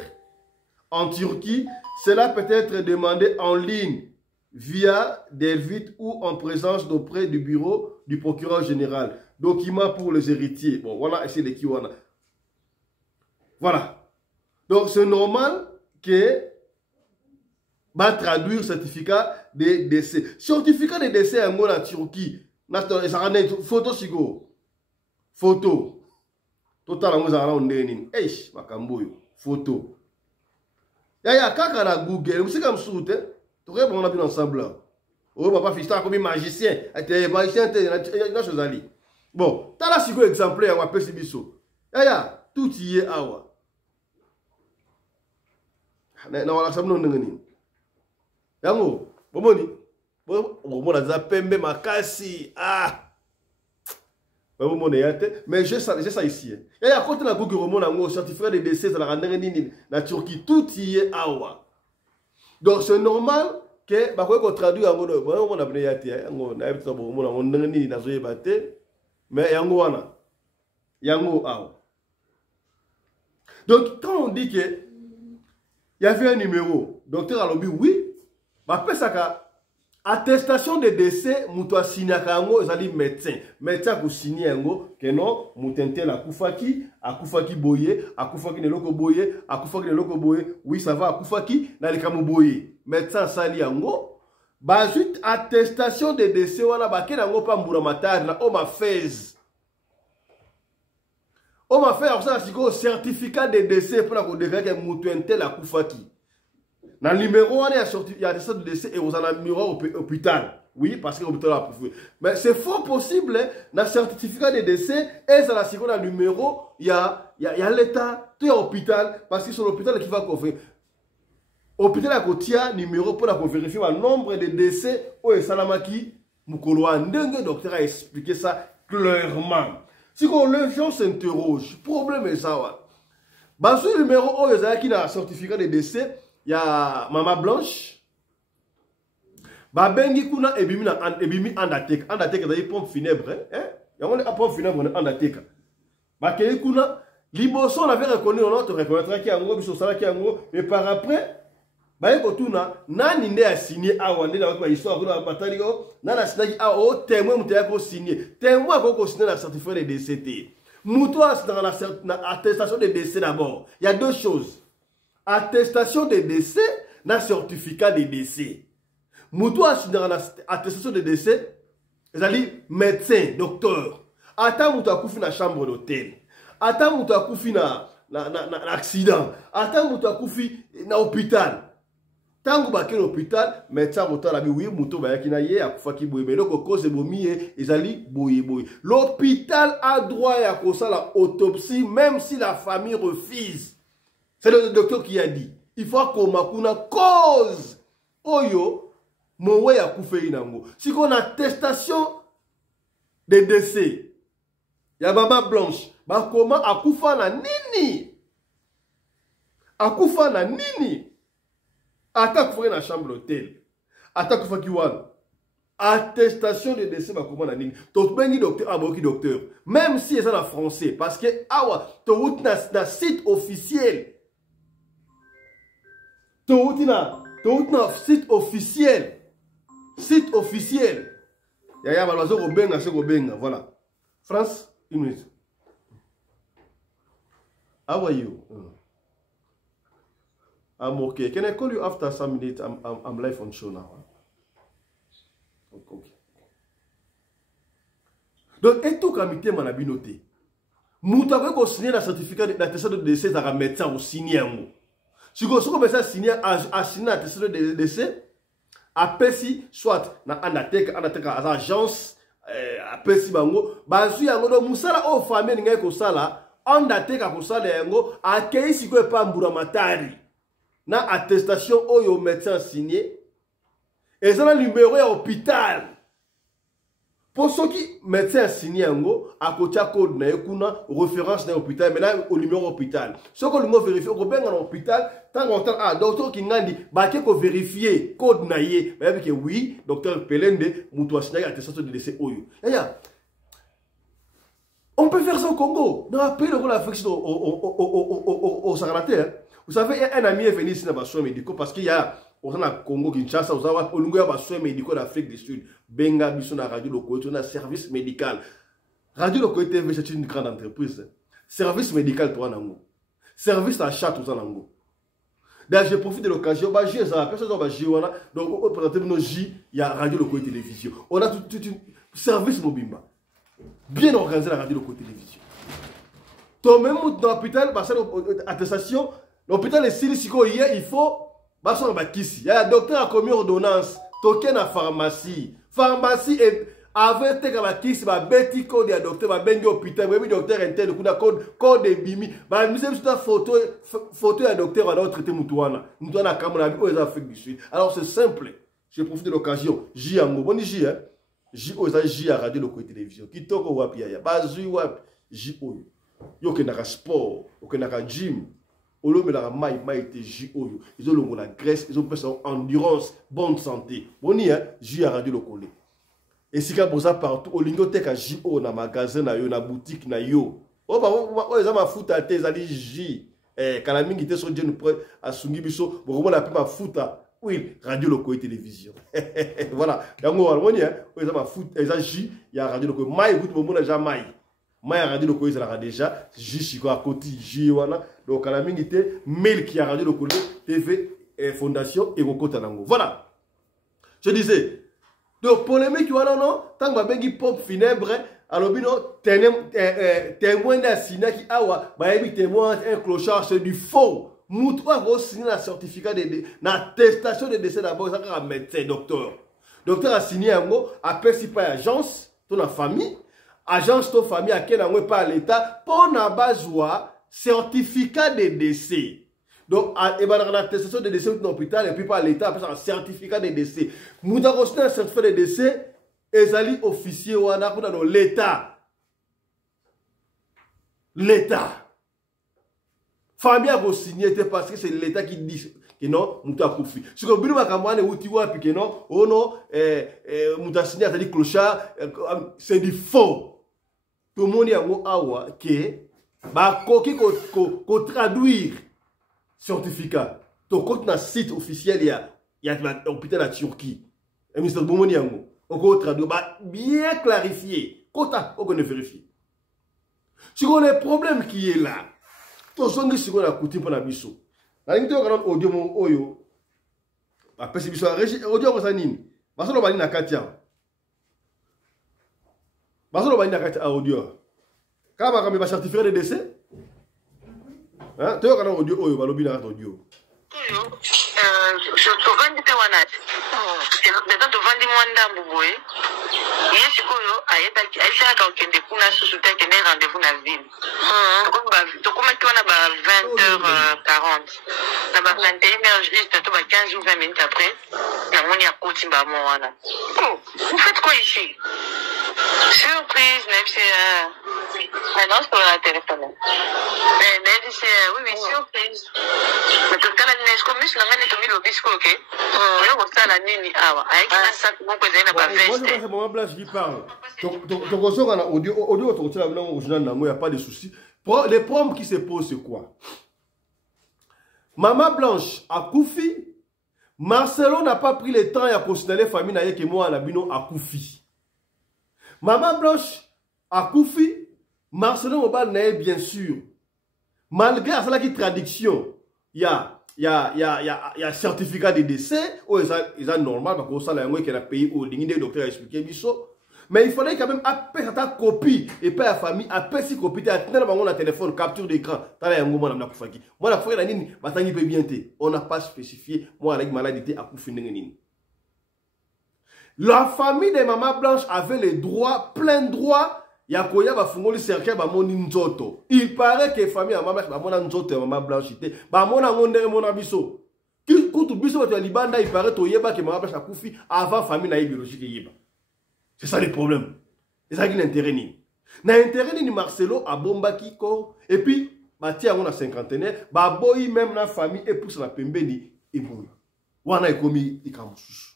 en Turquie, cela peut être demandé en ligne via des vites ou en présence d'auprès du bureau du procureur général. Document pour les héritiers. Bon, voilà, c'est les qui on a. Voilà. Donc, c'est normal que va traduire certificat de décès. Certificat de décès en la Turquie. Photo sigo. Photo. Total en on denin. Eish, makamboyo. Photo. Yaya kaka na Google. Vous savez comme soute. Tu vois on a bien ensemble. Oh papa fiston comme magicien. T'es magicien t'es na chose ali. Bon, t'as là sigo exemplaire on appelle biso. Yaya tout y est awa. Na wala sabno ngani. Yango, bomoni. Bomona za pembe makasi. Ah. Mais j'ai ça ici. Et à côté de la Google Roman, un certificat de décès, ça la rendre la Turquie, tout y est awa. Donc c'est normal que, bah, qu'on traduit en mode, bon, on a bien été, on a été bon, on a ni na zoé batte, mais yango wana, yango awa. Donc quand on dit que il y avait un numéro, docteur Alobi, oui, bah, après ça, attestation de décès, moutoua signaka yango, ezali médecin. Médecin ko signé yango, que non, moutentel akufaki, akufaki boye, akufaki neloko boye, akufaki neloko boye, oui ça va, akufaki, nalikamu boye. Médecin sali yango, bah suite attestation de décès, wana bake nango pa mburamatari, na oma fez. Oma fez, alors ça, c'est certificat de décès, pour la kodeka ke moutentel akufaki. Dans le numéro, il y a des sortes de décès et vous en avez numéro au hôpital. Oui, parce que l'hôpital a prouvé. Mais c'est fort possible, dans le certificat de décès, et dans le numéro, il y a l'État, tout est hôpital, parce que c'est l'hôpital qui va couvrir. Hôpital a un numéro pour vérifier le nombre de décès au Salamaki, Mukoloa Ndenge, docteur a expliqué ça clairement. Si les gens s'interrogent, problème est ça. Dans ce numéro, il y a un certificat de décès. Il y a Maman Blanche. Babengi kuna ebimi andateka. Andateka c'est pompe funèbre. Hein? Il y a une pompe funèbre andateka. Bakei kuna liboso on avait reconnu on te reconnaîtra qui en gros biso sala qui en gros mais par après baye kotuna nani nde a signé awa nde na kwa histoire kuna batali ko nana sinaki a o témoin muteya ko signé. Témoin ko signé la certificat de décès. Moutoua c'est dans la attestation de décès d'abord. Il y a deux choses. Attestation de décès, na certificat de décès. Moutoua, dans l'attestation de décès, c'est-à-dire médecin, docteur. Attends, moutoua koufi na chambre d'hôtel. Attends, moutoua koufi na accident. Attends, moutoua koufi na hôpital. Tango baké l'hôpital, médecin rotal a dit oui, moutoua bayaki na ye, akoufa ki boye. Mais donc, cause de bomiye, ezali boye boye. L'hôpital a droit à causa la autopsie, même si la famille refuse. C'est le docteur qui a dit. Il faut qu'on a cause. Oyo, mon way a koufé inango. Si on a attestation de décès, il y a Maman Blanche. Bah comment a koufa na nini? A koufa na nini? Attaque dans la chambre d'hôtel. Attaque koufa kiwan. Attestation de décès, bah comment na nini? Tout ben ni docteur, aboki docteur. Même si c'est en français, parce que awa, tout na site officiel. Tout site officiel. Site officiel. Yaya Malwazo Robenga, c'est Robenga. Voilà. France, une minute. How are you? I'm okay. Can I call you after some minutes? I'm live on show now. Okay. Donc, et tout comité m'a noté. Moutawe ko signé la certificat d'attestation de décès à médecin au signé. Si vous avez signé à signer l'attestation de décès, après si, soit dans l'agence, après si, bazu yango do musala o famille ngai ko sala, andateka ko sala yango, akei si ko pa mburamatari. Na attestation oyo médecin signé, et ça le numéro à hôpital. Pour ceux qui médecin signé yango, à côté code na ekuna référence na hôpital, mais là au numéro hôpital. Ce que nous vérifier au bien dans l'hôpital, tant qu'on ah docteur qui ngandi, ba ke ko vérifier code na ye, mais que oui, docteur Pelende muto signé attestation de décès oyo. On peut faire ça au Congo. On appelle le affection au Sahara. Vous savez, un ami est venu ici dans les soins médicaux parce qu'il y a au Congo Kinshasa au Olungo ya soins médicaux d'Afrique du Sud benga biso na radio locaux on a service médical radio locaux TV c'est une grande entreprise service médical toi nango service achat tout ça nango. D'ailleurs je profite de l'occasion ba jeu ça personne va jouer on a donc on présenter nos J il y a radio locaux télévision on a tout un service mobimba bien organisé la radio locaux télévision. Toi même dans l'hôpital parce que attestation l'hôpital est siliciko hier il faut baso bakisi. Il y a un docteur a commis ordonnance. Token à pharmacie. Pharmacie est avec tes bakisi ba beti code ya docteur ba bengi hôpital. Oui docteur interne kuna code de bimi. Ba nous avons une photo ya docteur on a traité mutuana. Mutuana kamona bi aux Afrique du Sud. Alors c'est simple. Je profite de l'occasion. J en bon J hein. J aux J à radio locaux télévision. Kitoko wapi ya. Bazui wapi. J oyo. Yo kenaka sport, yo kenaka gym. Olo me la mai te J oyo. Ils ont la graisse, ils ont fait son endurance, bonne santé. Boni hein, J à radio locaux. Et si ka boza partout, au lingo te ka J o na magasin na yo na boutique na yo. Oh ba ils ont ma futa te zali J. Kala mingi te so Dieu prêt à sungi biso, bo comment la ma futa. Oui, radio locaux et télévision. Voilà. Yango boni hein, ils ont ma futa, ils ont J, il y a radio locaux. Mai gout mo na jamais. Maya radio locaux ils ont déjà J à côté J wana. Donc à la minute mail qui a radio le collège TV Fondation et Rokota Nango. Voilà. Je disais. Donc polémique voilà non tant que bengi pop funèbre alors bino témoin d'assina qui awa ba yebi témoin un clochard c'est du faux. Moutwa go signer un certificat de attestation de décès d'abord ça un médecin docteur. Docteur a signé un mot appelle si pas agence ton famille agence ton famille à quel pas à l'état pour na bazwa certificat de décès. Donc, il y a une attestation de décès dans l'hôpital et puis par l'État, après un certificat de décès. Nous avons un certificat de décès et les officiers dans l'État. L'État. Famille a signé parce que c'est l'État qui dit que non, nous avons confié. Si vous avez dit que non, oh non, nous avons signé, c'est-à-dire clochard, c'est du faux. Tout le monde a dit que bah ko traduire certificat to compte na site officiel il y a l'hôpital à Turquie et ministre Bomoni yango on traduire bah bien clarifier kota on connaît vérifier si on a le problème qui est là to songi si on a coûté pour la biso la limite on a audio mon oyo après c'est biso audio ko sanini basolo bali na katia audio kama kama ba certificat de décès. Hein? Tu as un audio, tu as un audio. Je vends des wanates. Maintenant, tu vends des mandats, bouboué. Il y a ce qu'il y a, il y a des kuna sous tête et des rendez-vous dans la ville. Tu commences à 20h40. À 21h, juste, tu vas 15 ou 20 minutes après. Il y a mon yakouti, vous faites quoi ici? Surprise, même si non, c'est pas la téléphone. Mais c'est oui, surprise. Mais tout le temps, est-ce que monsieur n'a pas mis le biscuit, ok? On va faire la nuit, avec un sac, on peut dire, moi, c'est Maman Blanche qui parle. Donc, on a audio, il n'y a pas de souci. Les problèmes qui se posent, c'est quoi? Maman Blanche a Koufi. Marcelo n'a pas pris le temps à considérer la famille que moi, à Koufi. Maman Blanche a Koufi. Marcelo Mobal n'est bien sûr. Malgré la traduction, il y a certificat de décès, ou ils ont normal, parce que ça, il y a pays où les docteurs expliqué biso. Mais il fallait quand même appeler ta copie et pas la famille, appeler si copie, tu as un téléphone, capture d'écran. Moi, la fois, on n'a pas spécifié, moi, avec maladie, à Koufi. La famille de Maman Blanche avait les droits, plein de droits. Yakoya va fungoli cercle ba moni nzoto. Il paraît que famille à Maman ba mona nzoto Maman Blanche té. Ba mona ngondere mona biso. Kutu biso ba libanda il paraît to yeba que Maman Blanche a koufi avant famille na biologique yeba. C'est ça le problème. C'est ça qui n'intérêt ni. Na intérêt ni Marcelo a bombaki ko et puis ba tia on a cinquantenaire ba boyi même na famille et pousse la pembeni et bon. Wana ekomi ikamususu.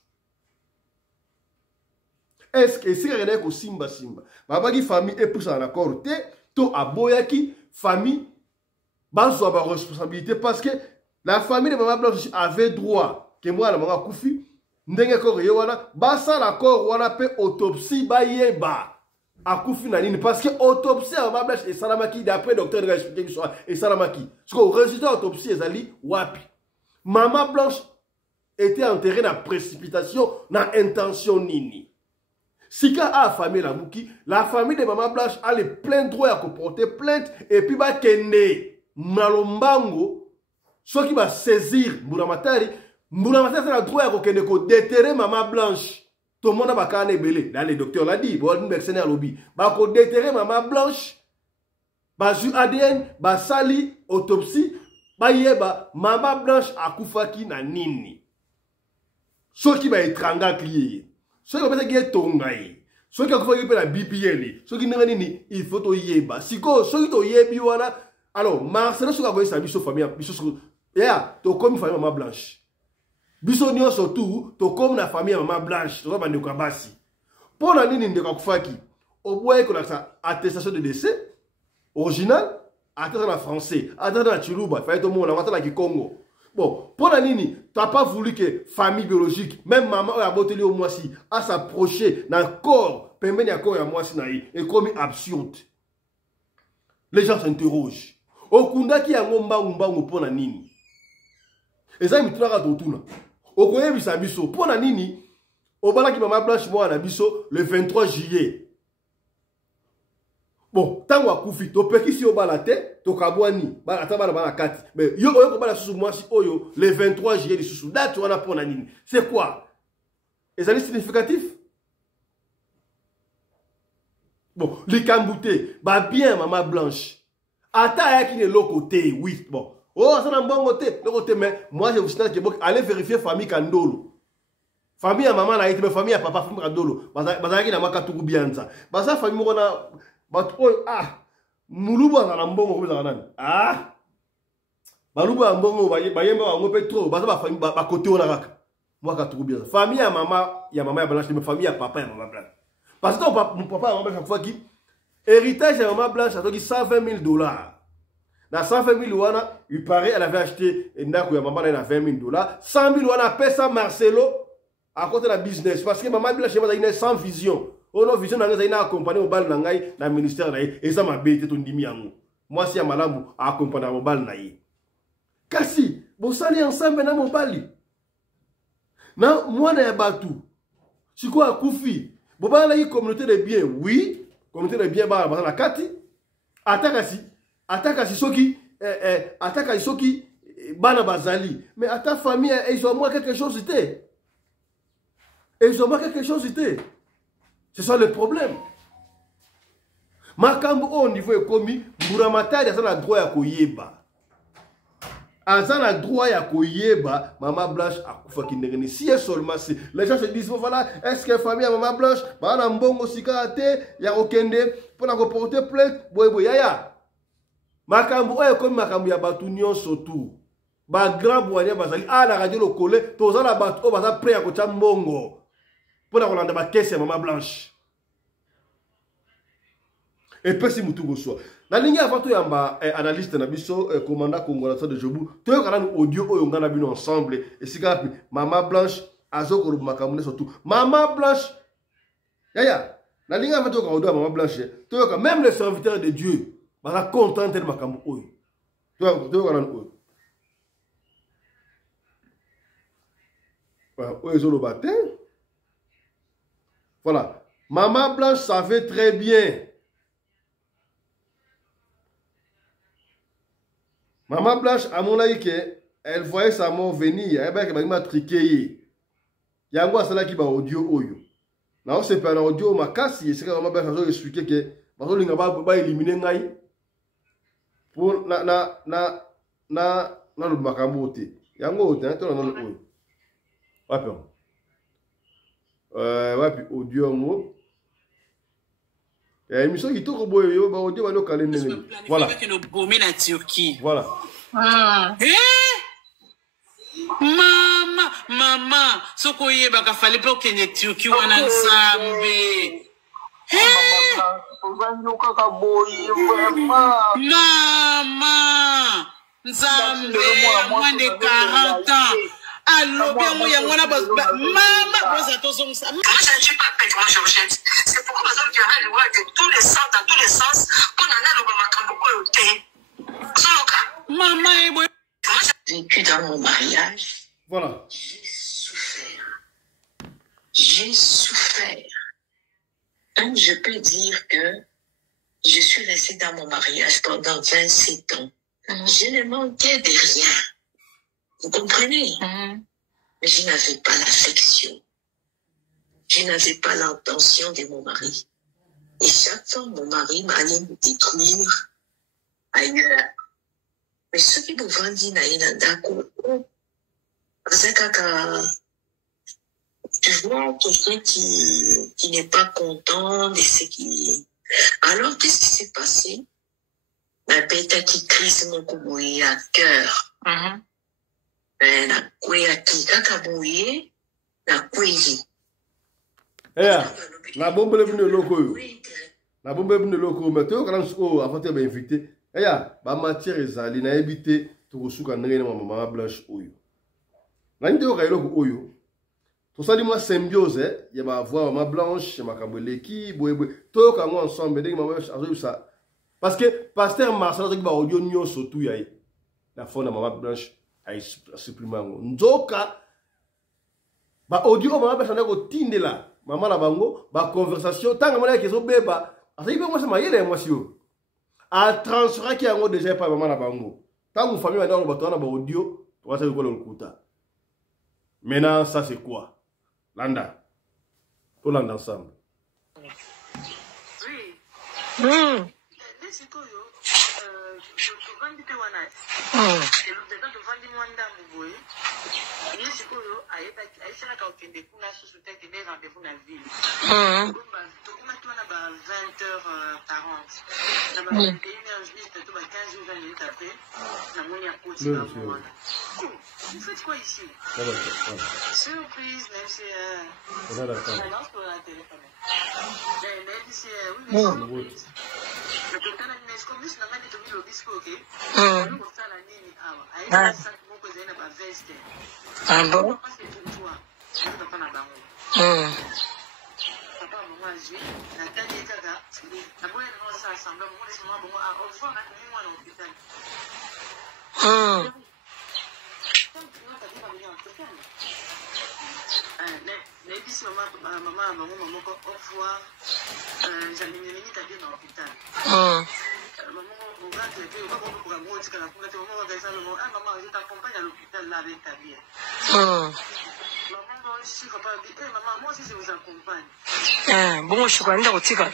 Est-ce que si regardez que Simba, Baba qui famille est plus en accord, to aboya qui famille, baso a responsabilité parce que la famille de Maman Blanche avait droit ke mwana manga kufi ndenge corps ye wana basa la corps wana pe autopsie ba yeba akufi na nini parce que autopsie à Mama Blanche et salamaki d'après docteur de expliquer que et salamaki parce que résultat autopsie ezali wapi Mama Blanche était enterrée dans précipitation dans intention nini Sika a famille la famille de Mama Blanche a le plein droit à porter plainte et puis ba kende malombango soit qui va saisir Mburamatari c'est le droit à déterrer Mama Blanche. Tout le monde a pas belé. Là, le docteur l'a dit. Bon, mercenaire lobby. Bah, qu'on déterrer Mama Blanche. Bah, ju ADN. Bah, sali autopsie. Bah, yeba Mama Blanche a koufaki na nini. Ce qui va être en clié. Ce qui va être tongaï. Ce qui va être la BPL. Ce qui n'est nini. Il faut to yeba. Si ko, ce qui to yebi wana. Alors, Marcelo, ce qui va être sa biso famille. Yeah, to comme famille Mama Blanche. Biso nyo surtout to comme la famille Mama Blanche to ba ndeko basi pour la nini ndeko kufaki au boye ko la attestation de décès original attestation en français attestation en chiluba fallait tout monde la ki Congo bon pour la nini tu n'as pas voulu que famille biologique même maman a boteli au moisi à s'approcher dans corps pembeni ya corps ya moisi naï et comme absurde les gens s'interrogent okunda ki ya ngomba pour la nini et ça il tuna totuna okoye bisa biso pour na nini obala ki Mama Blanche mo na biso le 23 juillet bon tango akufi to pekisi obala te to kabwani ba ataba na kati mais yo oyo ko bala susu mwasi oyo le 23 juillet de susu date wana pour na nini c'est quoi ezali significatif bon les kambouté ba bien Mama Blanche ata ya ki ne lokote oui bon oh, ça n'a pas bon côté, mais moi je vous signale que allez vérifier famille Kandolo. Famille à maman, mais famille à papa, famille Kandolo. Bazaki na maka tuku bianza. Baza famille mona, ah, muluba na mbongo comme ça nan. Ah, baluba mbongo bayemba bango pe trop. Baza ba famille ba côté ona kaka. Moi ka tuku bianza. Famille à maman, ya Blanche, mais famille à papa et Mama Blanche. Parce que mon papa et Mama Blanche chaque fois qui héritage à Mama Blanche, ça doit 120 000 $. Dans 120 000 $, il paraît elle avait acheté une dame maman a 20 000 $. 100 000 $, paie ça Marcelo à côté de la business. Parce que Mama Blanche a sans vision. Oh non, vision, elle a accompagné au bal dans le ministère. Et ça m'a bêté ton dimi. Moi, si je suis accompagné au bal. Kasi, vous allez ensemble dans mon bal. Non, moi, je suis battu. Si quoi, à Koufi, vous avez une communauté de biens. Oui, communauté de biens, bah, la Kati. Attaque à Sisoki, attaque à Sisoki, Bana Bazali. Mais à ta famille, ils ont moins quelque chose. Ils ont moins quelque chose. C'est ça le problème. Makambo au niveau économique, Mburamatari a le droit à koyeba. Azana droit à koyeba, Mama Blanche a koufa kindereni. Si elle seulement c'est, les gens se disent voilà, est-ce que la famille à Mama Blanche, Bana Mbongo Sikate, ya okende pour la reporter plainte, boy yaya. Makambo oyo comme makambo ya batu nyonso tout ba grand boania bazali a la radio lokole toza na batu o baza prêt à kocha mbongo pour la kolanda ba caisse ya Mama Blanche et puis si mutu go so na lingi avant to yamba analyste na biso commandant congolais de Jobu to yokana no audio oyo ngana bino ensemble et sikapi Mama Blanche azoko lu makambo ne surtout Mama Blanche yaya na lingi avant to ko audio Mama Blanche to yoka même les serviteurs de Dieu bala content de makambo oyo to kana oyo voilà oyo zo lo baté voilà Mama Blanche savait très bien Mama Blanche à mon avis que elle voyait sa mort venir elle ba que ba triquer yango asala ki ba audio oyo na on se pa na audio makasi et c'est Mama Blanche a expliqué que bazo linga ba éliminer ngai pour na le makambo te yango te to na oyo wapi audio mo émission qui to boyo yo ba audio ba no kalende voilà que le bomber la Turquie voilà mama soko yeba ka fallait pas que ne Turquie wana nsambe Maman, Nzambe, moins de 40 ans. Allô, bien, moi, maman, ça te sonne ça. Moi, je ne suis pas bête, moi, Georgette. C'est pourquoi les hommes qui auraient le droit de tous les sens, dans tous les sens, qu'on en a le Bamako au thé. C'est le cas. Maman, moi, j'ai vécu dans mon mariage. Voilà. J'ai souffert. J'ai souffert. Donc, je peux dire que je suis restée dans mon mariage pendant 27 ans. Je ne manquais de rien. Vous comprenez? Mais je n'avais pas l'affection. Je n'avais pas l'intention de mon mari. Et chaque fois, mon mari m'allait me détruire ailleurs. Mais ce qui vous vendit naïnandako, c'est que tu vois quelqu'un qui n'est pas content de ce qui... Alors, qu'est-ce qui s'est passé? La bête qui crise mon koumoué à cœur. Na kwe aki kaka bouye na kweyi. Na bombe le bune loko yo. Na bombe bune loko mais to kana suko afate ba invité. Ba matière ezali na éviter to kosuka ndenge na mama Blanche oyo. Na ndio ka loko oyo. To sali moi symbiose ya ba voir mama Blanche ya makambeleki boyeboy. To ka ngo ensemble ndenge mama azoyo ça. Parce que pasteur Marcel qui ba audio nyonso tout yayi. La fond de mama Blanche a supprimé nzoka ba audio mama Blanche na ko tindela mama la bango ba conversation tanga mona ke so beba asayi be moi ça mayele moi sio a transférer ki yango déjà pas mama la bango tangu famille va dans bato na ba audio to va se ko le kuta maintenant ça c'est quoi landa to landa ensemble oui Vous faites quoi ici? Surprise, même si la lance pour la téléphone. Même si oui, le président de l'UNESCO, nous n'avons pas dit le disco, ok? Nous avons fait la ligne avant. Aïe, ça, vous posez la veste. Ah bon? C'est pour toi. Je ne peux pas la barre. Papa, maman, je vais. La tête est caga. La bonne annonce, ça semble. Moi, laisse-moi, bon, au revoir, attendez-moi à l'hôpital. Mais si maman au revoir, j'allais me mettre à bien dans l'hôpital. Maman, on va te dire, on va pour un mot, c'est la première fois, on va faire le mot. Ah, maman, je t'accompagne à l'hôpital là avec ta bien. Maman, je suis capable de dire, maman, moi aussi je vous accompagne. Bon, je suis quand même dans le tigre.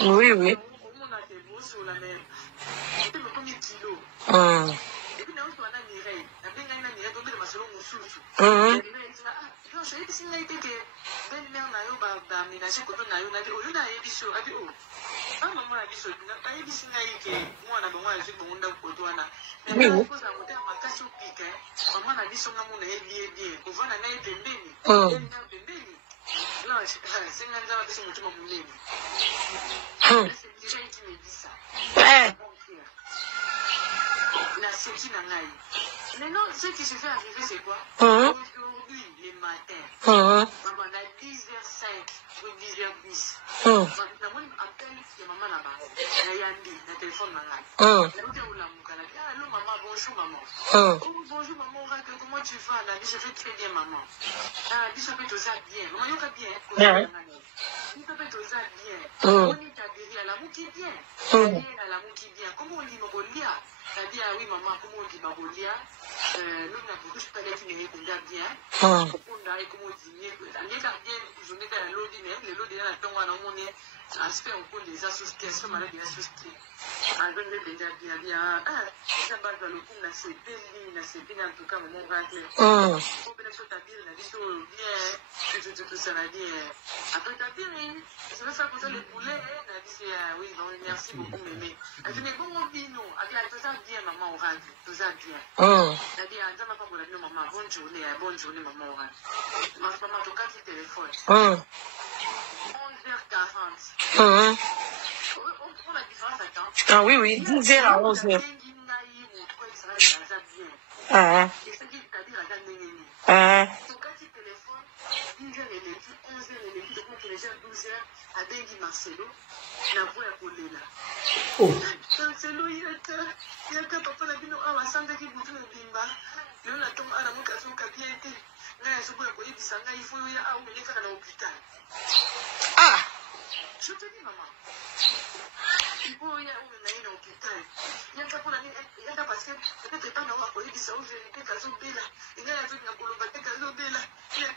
Oui, oui. Maintenant, ce qui se fait arriver, c'est quoi? Aujourd'hui, les matins, maman a 10h05 ou 10h10. Maman appelle maman là-bas. Elle a dit, le téléphone maman. Allô maman, bonjour maman. Oh, bonjour maman, comment tu vas? Elle a dit, je vais très bien maman. Elle a dit, je vais te bien. Maman, il va bien. Il peut être bien. On est adhéré à l'amour qui est bien. À l'amour qui est bien. Comment on dit Mongolia? Elle a dit, ah oui maman, comment on dit Mongolia? nous n'avons beaucoup de palais qui méritent déjà bien. On a comme dîner, on est bien, je mets dans l'eau dîner, les lots de la tombe, on est aspect au cours des associés, ce malade des associés. On donne déjà bien, bien. Ça va dans le coup, on a ces bien, en tout cas, mon grand clé. On peut faire ta pire, on a dit bien, tout ça, on a dit, après ta pire, je vais faire comme ça le poulet, on a dit, oui, bon, merci beaucoup, mémé. Elle dit, mais bon, on dit non, avec tout ça bien, maman, on rentre, tout ça bien. Elle a dit, ça m'a pas pour la vie, maman, bonne journée, maman, on rentre. Maman, en tout cas, tu téléphone. 11h40. On prend la différence à temps. Ah oui, oui, 10h à 11h. Et ce qui c'est-à-dire à la donc quand tu téléphones, 10h et l'équipe, 11h et l'équipe, donc tu les gères 12h à Dengi Marcelo, la voix est collée là. Marcelo, il y a qu'un papa la bino, ah, santé qui bouge le bimba, le la tombe à la mocation qui a été, là, il faut y aller à l'hôpital. Ah! Je te dis, maman. Il faut y aller à l'hôpital. Il y a parce que peut-être pas d'avoir collé des sauts, j'ai été casé au béla. Il y a tout dans le bateau casé au béla. Il y a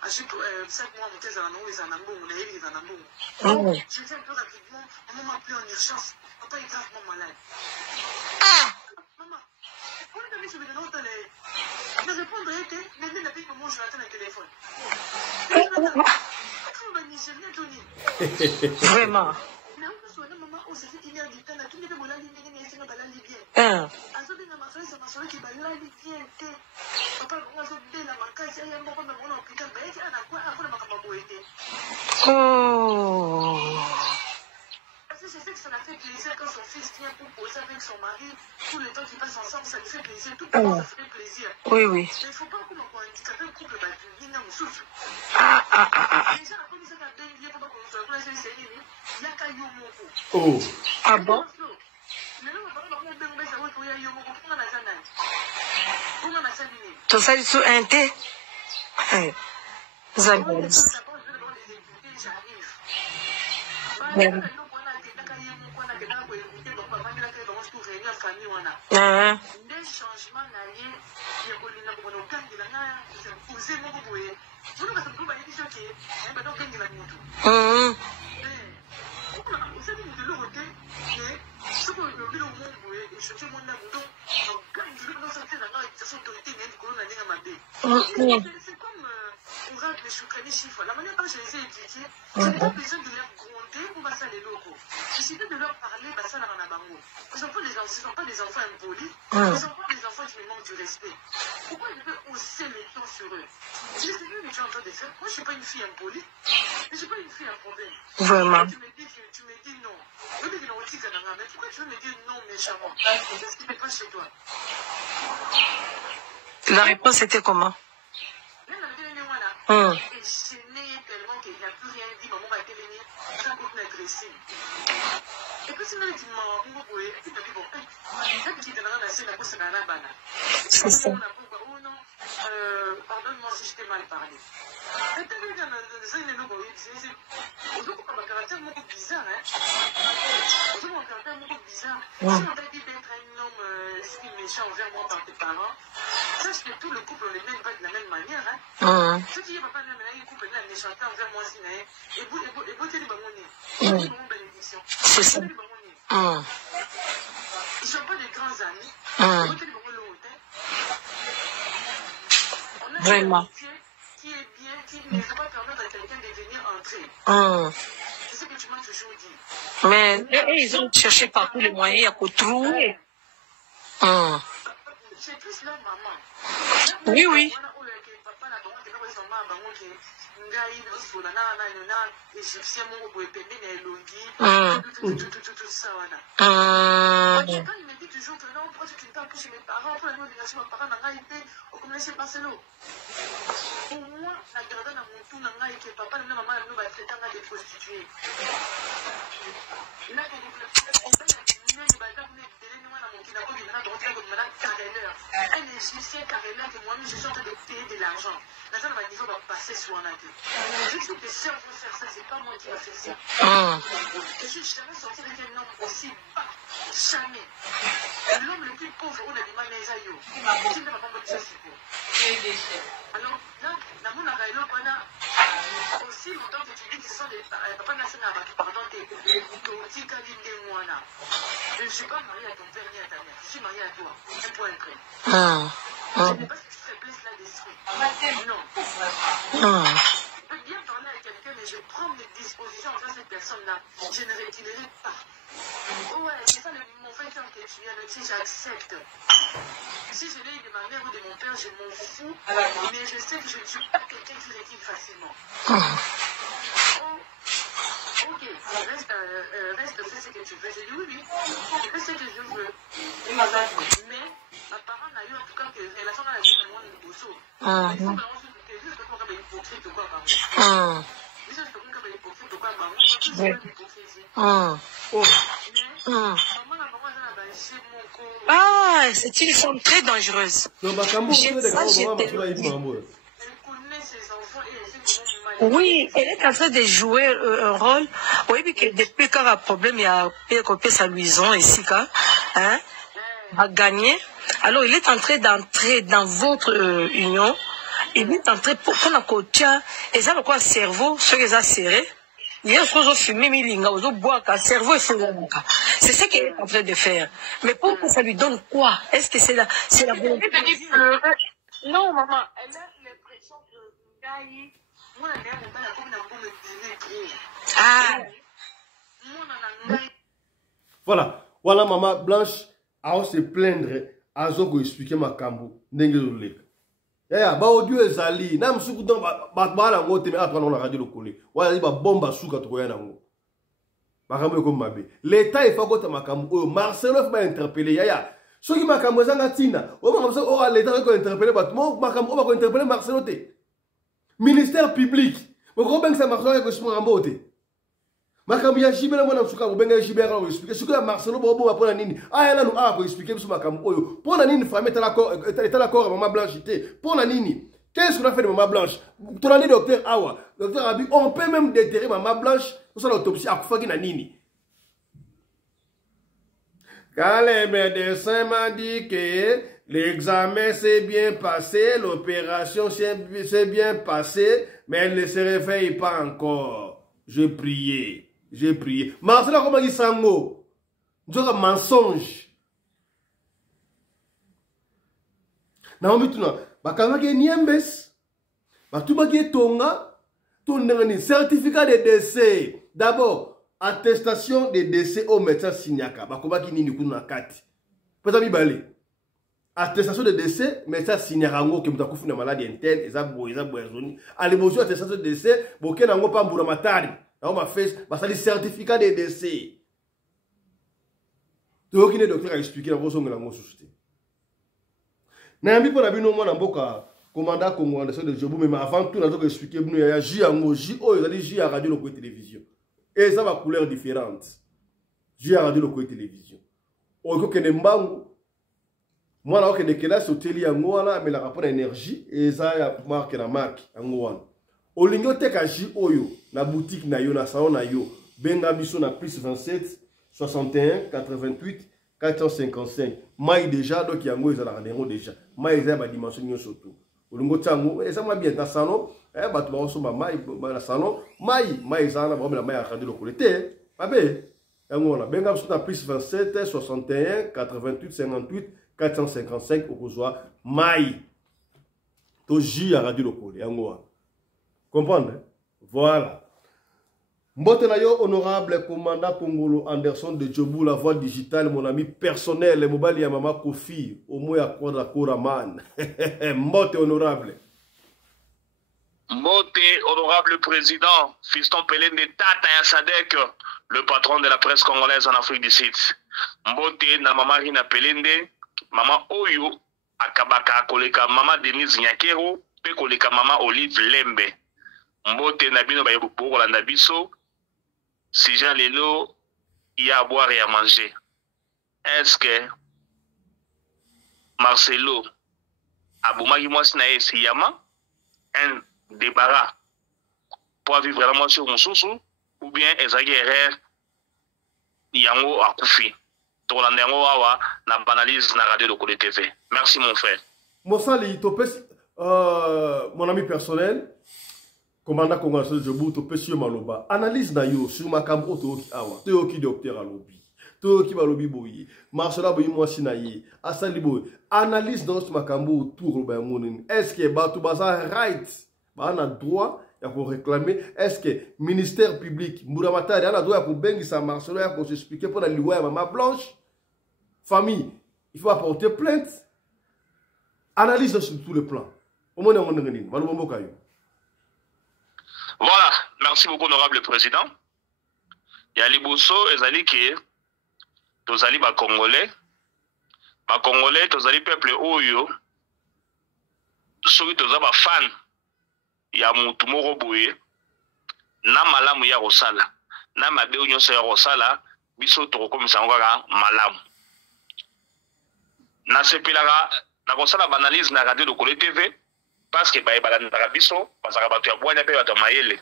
à chaque 5 mois, on était en amour, ils en ont on a eu les en amour. Je viens plus rapidement, maman m'a appelé en urgence. Papa est gravement malade. Ah! Maman, on est allé sur le nom je répondre, mais même avec maman, je l'attends le téléphone. Vraiment. Oh. Je sais que ça m'a fait plaisir quand son fils vient pour poser avec son mari. Tout le temps qu'ils passent ensemble, ça lui fait plaisir. Tout le monde, ça fait plaisir. Oui, oui. Mais il ne faut pas qu'on ait un handicapé un couple qui n'a pas souffle. Déjà, la police a bien dit qu'on va se il y a qu'à Yomoko. Oh. Ah bon? Tout ça, sur un thé? Vous avez des changements d'année, il y a c'est comme oracle de Choukani Chiffre. La manière dont je les ai étudiés, je n'ai pas besoin de leur gronder pour passer les locaux. Je suffit de leur parler, ça n'a rien à bango. Ce ne sont pas des enfants impolis, ce ne sont pas des enfants qui me manquent du respect. Pourquoi je peux hausser les tons sur eux? Je sais bien que tu es en train de faire. Moi, je ne suis pas une fille impolie. Je ne suis pas une fille à problème. Vraiment. Tu me dis non. Mais pourquoi tu veux me dire non méchamment? Qu'est-ce qui se passe chez toi? La réponse était comment? Et je n'ai tellement qu'il n'a plus rien dit, maman va télévenir, ça compte m'agresser. Et puis, c'est même dit, maman, tu te dis, bon, tu te rends la scène, la cause, c'est la banane. C'est ça. Oh non, pardonne-moi si je t'ai mal parlé. Et tu as vu, c'est un caractère beaucoup bizarre, hein. C'est un caractère beaucoup bizarre. Si on t'a dit d'être un homme méchant envers moi par tes parents, sache que tout le couple ne l'aime pas de la même manière, hein. Ce qui est papa, il couple est méchant envers moi, et vous, t'es des bamoni. C'est une bénédiction. C'est ça. Ils ne sont pas des grands amis. Vous, t'es des bamoni. On a vraiment. Qui est bien, qui ne peut pas permettre à quelqu'un de venir entrer. C'est ce que tu m'as toujours dit. Mais ils ont cherché par tous les moyens à trouver. C'est plus leur maman. Oui, oui. Il me dit toujours que non, pourquoi tu ne parles plus chez mes parents, pourquoi la relation mes parents n'a été au commerce Barcelone. Pour moi, la garde dans mon tour n'a été papa, maman, nous va traiter des prostituées. Là, on paye la lumière, un Égyptien carrément que moi-même je suis en train de payer de l'argent. Dans un niveau, on va passer sur un avion. Vu que tes sœurs vont faire ça, c'est pas moi qui va faire ça. Je suis jamais sorti avec un homme aussi bas. Jamais. L'homme le plus pauvre, on a du mal à Esaïo. Qui ne va pas me dire ça. Alors, là, dans mon avis, aussi longtemps que tu dis que ce sont des papas nationaux, pardon, je ne suis pas mariée à ton père ni à ta mère. Je suis mariée à toi. Un point près. Je n'ai pas cette faiblesse là d'esprit. Non. Je peux bien parler à quelqu'un, mais je prends mes dispositions envers cette personne-là. Je ne retirerai pas. Ouais, c'est ça le mauvais temps que tu viens de dire, j'accepte. Si je l'ai eu de ma mère ou de mon père, je m'en fous. Mais je sais que je ne suis pas quelqu'un qui retire facilement. Ok, reste, fais ce que tu veux. J'ai dit oui, je fais ce que je veux. Mais ma parent n'a eu en tout cas que relation dans la vie de moi de Bosso. Il faut vraiment que je peux pas être hypocrite ou quoi, par moi. Je peux pas être hypocrite ou quoi, par moi. Je suis pas hypocrite. Ah, c'est une femme très dangereuse. Oui, elle est en train de jouer un rôle. Oui, que depuis qu'il y a un problème, il y a copié sa luison ici, hein, a gagné. Alors, il est en train d'entrer dans votre union. Il est en train pour la côté. Et ça, le quoi, cerveau, ce qu'ils ont serré. Il y a ce fumé, cerveau et c'est ce qu'il est en train de faire. Mais pour que ça lui donne quoi? Est-ce que c'est la volonté? Non, maman, elle a l'impression que moi, voilà. Voilà, maman Blanche, à se plaindre, à zo expliquer ma cambo, n'engel ya ba audio ezali na msuku don ba la ngote me atwa na radio lokole wala ba bomba suka to yana ngo makambo ko mabe l'état il faut ko ta makambo Marcelo faut ba interpeller ya soki makambo zanga tina o makambo so o l'état ko interpeller ba makambo ba ko interpeller Marcelo te ministère public mo ko benga Marcelo ko shimo ngambo te makambo ya shibela mwana msuka benga shibela ko expliquer suka ya Marcelo bo ba pona nini aya na ko expliquer biso makambo oyo pona nini famille ta l'accord maman Blanche te pona nini qu'est-ce qu'on a fait de maman Blanche ton année docteur Awa docteur Abi on peut même déterrer maman Blanche pour ça l'autopsie akufaki na nini quand les médecins m'a dit que l'examen s'est bien passé l'opération s'est bien passée mais elle ne se réveille pas encore. J'ai prié. Marcelo comment il sango? C'est un mensonge. Naomi tuna bakanga ke niembes. Batuba ke tonga ton certificat de décès. D'abord, attestation de décès au médecin signaka. Bakoba ki nini kuna kati. Pesa mi balé. Attestation de décès, médecin signaka ngo ke mutakufu na maladie interne, ezabo zoni. Allez bonjour attestation de décès, boke nango pa mbura matari. On m'a fait le certificat de décès. Tu vois qu'il y a un docteur à expliquer dans vos société. N'ayez pas vu moi n'amboka commandant congolais de Djobu mais avant tout n'a pas expliqué nous il y a J-Ango J-O ils allaient J à radio local télévision et ça va couleur différente. J à radio local télévision. Au que ne mbangu moi là que de quelle est hôtel yango là mais la rapport énergie et ça marque la marque yango olingo teka ji oyo na boutique na yo na salon na yo benga biso na plus 27 61 88 455 mai déjà donc yango ezala na numéro déjà mai ezala ba dimension nyonso to olingo tango eza mwa bien na salon bato ba osomba mai na salon mai ezala na ba mai ya radio lokole te babe yango na benga biso na plus 27 61 88 58 455 okozwa mai to ji ya radio lokole yango. Comprendre? Voilà. Mbotenayo, honorable commandant Congolo Anderson de Djobu, la voix digitale, mon ami personnel, le mobile ya Mama Kofi, au moins à Quadra Koraman. Mbote honorable. Mbote honorable président, fiston Pelé de Tata Sadek, le patron de la presse congolaise en Afrique du Sud. Mbote na Mama Rina Pelende, Mama Oyo, Akabaka Koleka, Mama Denise Nyakero, pe Koleka Mama Olive Lembe. Mbote na bino ba yoko la biso si Jean Lelo il y a à boire et à manger. Est-ce que Marcelo abomaki mwasi na ye siyama? un débarras pour vivre vraiment sur mon sous ou bien ezaki erreur yango akufi. Tolanda yango awa na banalise na radio Lokole TV. Merci mon frère. Mosali topesi mon ami personnel commandant congolais de Djibouti topesi maloba analyse na yo sur makambo toki awa toki docteur alobi toki balobi boyi Marcela boyi mwasi na ye asali boyi analyse dans ce makambo autour ba monene est-ce que batu baza right ba na droit ya ko réclamer est-ce que ministère public Mburamatari ana droit pour bengisa Marcela ya ko expliquer pour la loi ya Mama Blanche famille il faut apporter plainte analyse sur tous les plans. Voilà, merci beaucoup, honorable président. Il y a les bosso, les qui tous les Congolais, tous les peuples oyo, ceux qui sont fans, il y a mon tumoro boué, na malamu ya rosala, na mabe union ya rosala, biso to comme ça malamu. Na sepilaka na kosala banalise na radio Lokole TV parce que bayebalanda biso basaka bato ya bwanya pe bato mayele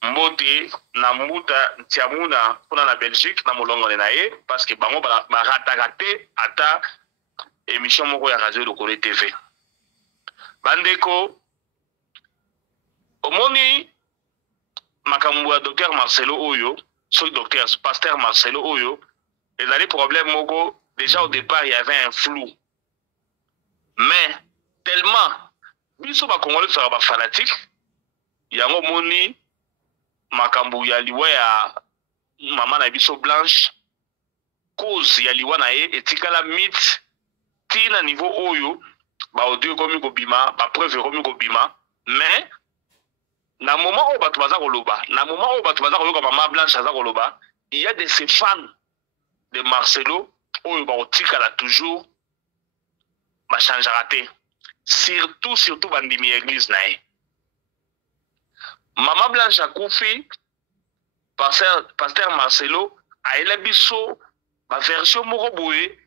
mbote na mbuta tiamuna kuna na Belgique na molongo na ye parce que bango barataka te ata émission moko ya radio Lokole TV bandeko omoni makambo ya docteur Marcelo oyo so docteur pasteur Marcelo oyo et là les problèmes moko déjà au départ il y avait un flou. Mais tellement, biso ba Congolais sont ba fanatiques, yango moni makambu ya liwa ya mama na biso Blanche, cause ya liwa na ye etikala mythe tina niveau oyo ba audio komi ko bima, ba preuve komi ko bima, mais na moment où batu baza koloba, na moment où batu baza koloba mama Blanche aza koloba, il y a de ces fans de Marcelo oyo ba otikala toujours ba change raté surtout bandimi église nae Mama Blanche akufi pasteur Marcelo a ele biso ba version moko boye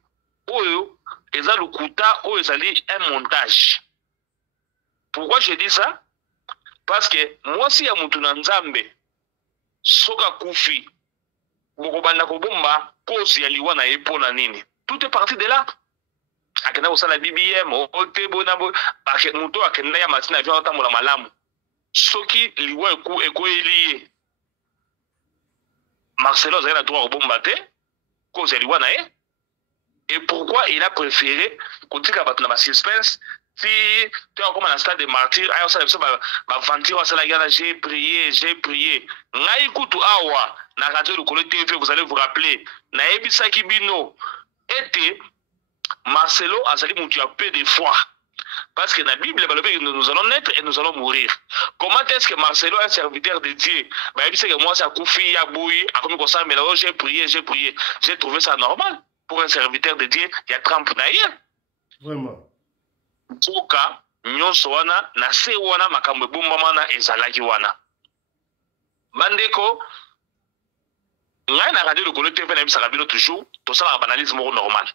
oyo eza lukuta oyo ezali un montage. Pourquoi je dis ça? Parce que moi si ya mutu na nzambe soka kufi boko banda ko bomba cause ya liwa na ye pona nini. Tout est parti de là. Akenda osala BBM ote bonabo ake muto akenda ya matina vya otambola malamu soki liwa eko elié Marcelo zana droit au bombarder cause liwa na ye. Et pourquoi il a préféré kotika batuna ba suspense si tu as comme un stade de martyr ayo ça ba ventir ça la gana j'ai prié ngai kutu awa na radio Lokole TV vous allez vous rappeler na ebisa kibino était Marcelo a sali mutu a peu de foi. Parce que dans la Bible, nous allons naître et nous allons mourir. Comment est-ce que Marcelo est un serviteur de Dieu? Il dit que moi, ça koufi, ya bouilli, a comme ça, mais là, j'ai prié. J'ai trouvé ça normal. Pour un serviteur de Dieu, il y a Trump d'ailleurs. Vraiment. Pourquoi, nyonso wana, na se wana, makambe bombamana, ezalaki wana. Bandeko, ngai na radio Lokole TV na bisa kabino toujours, tout ça la banalise moko normal.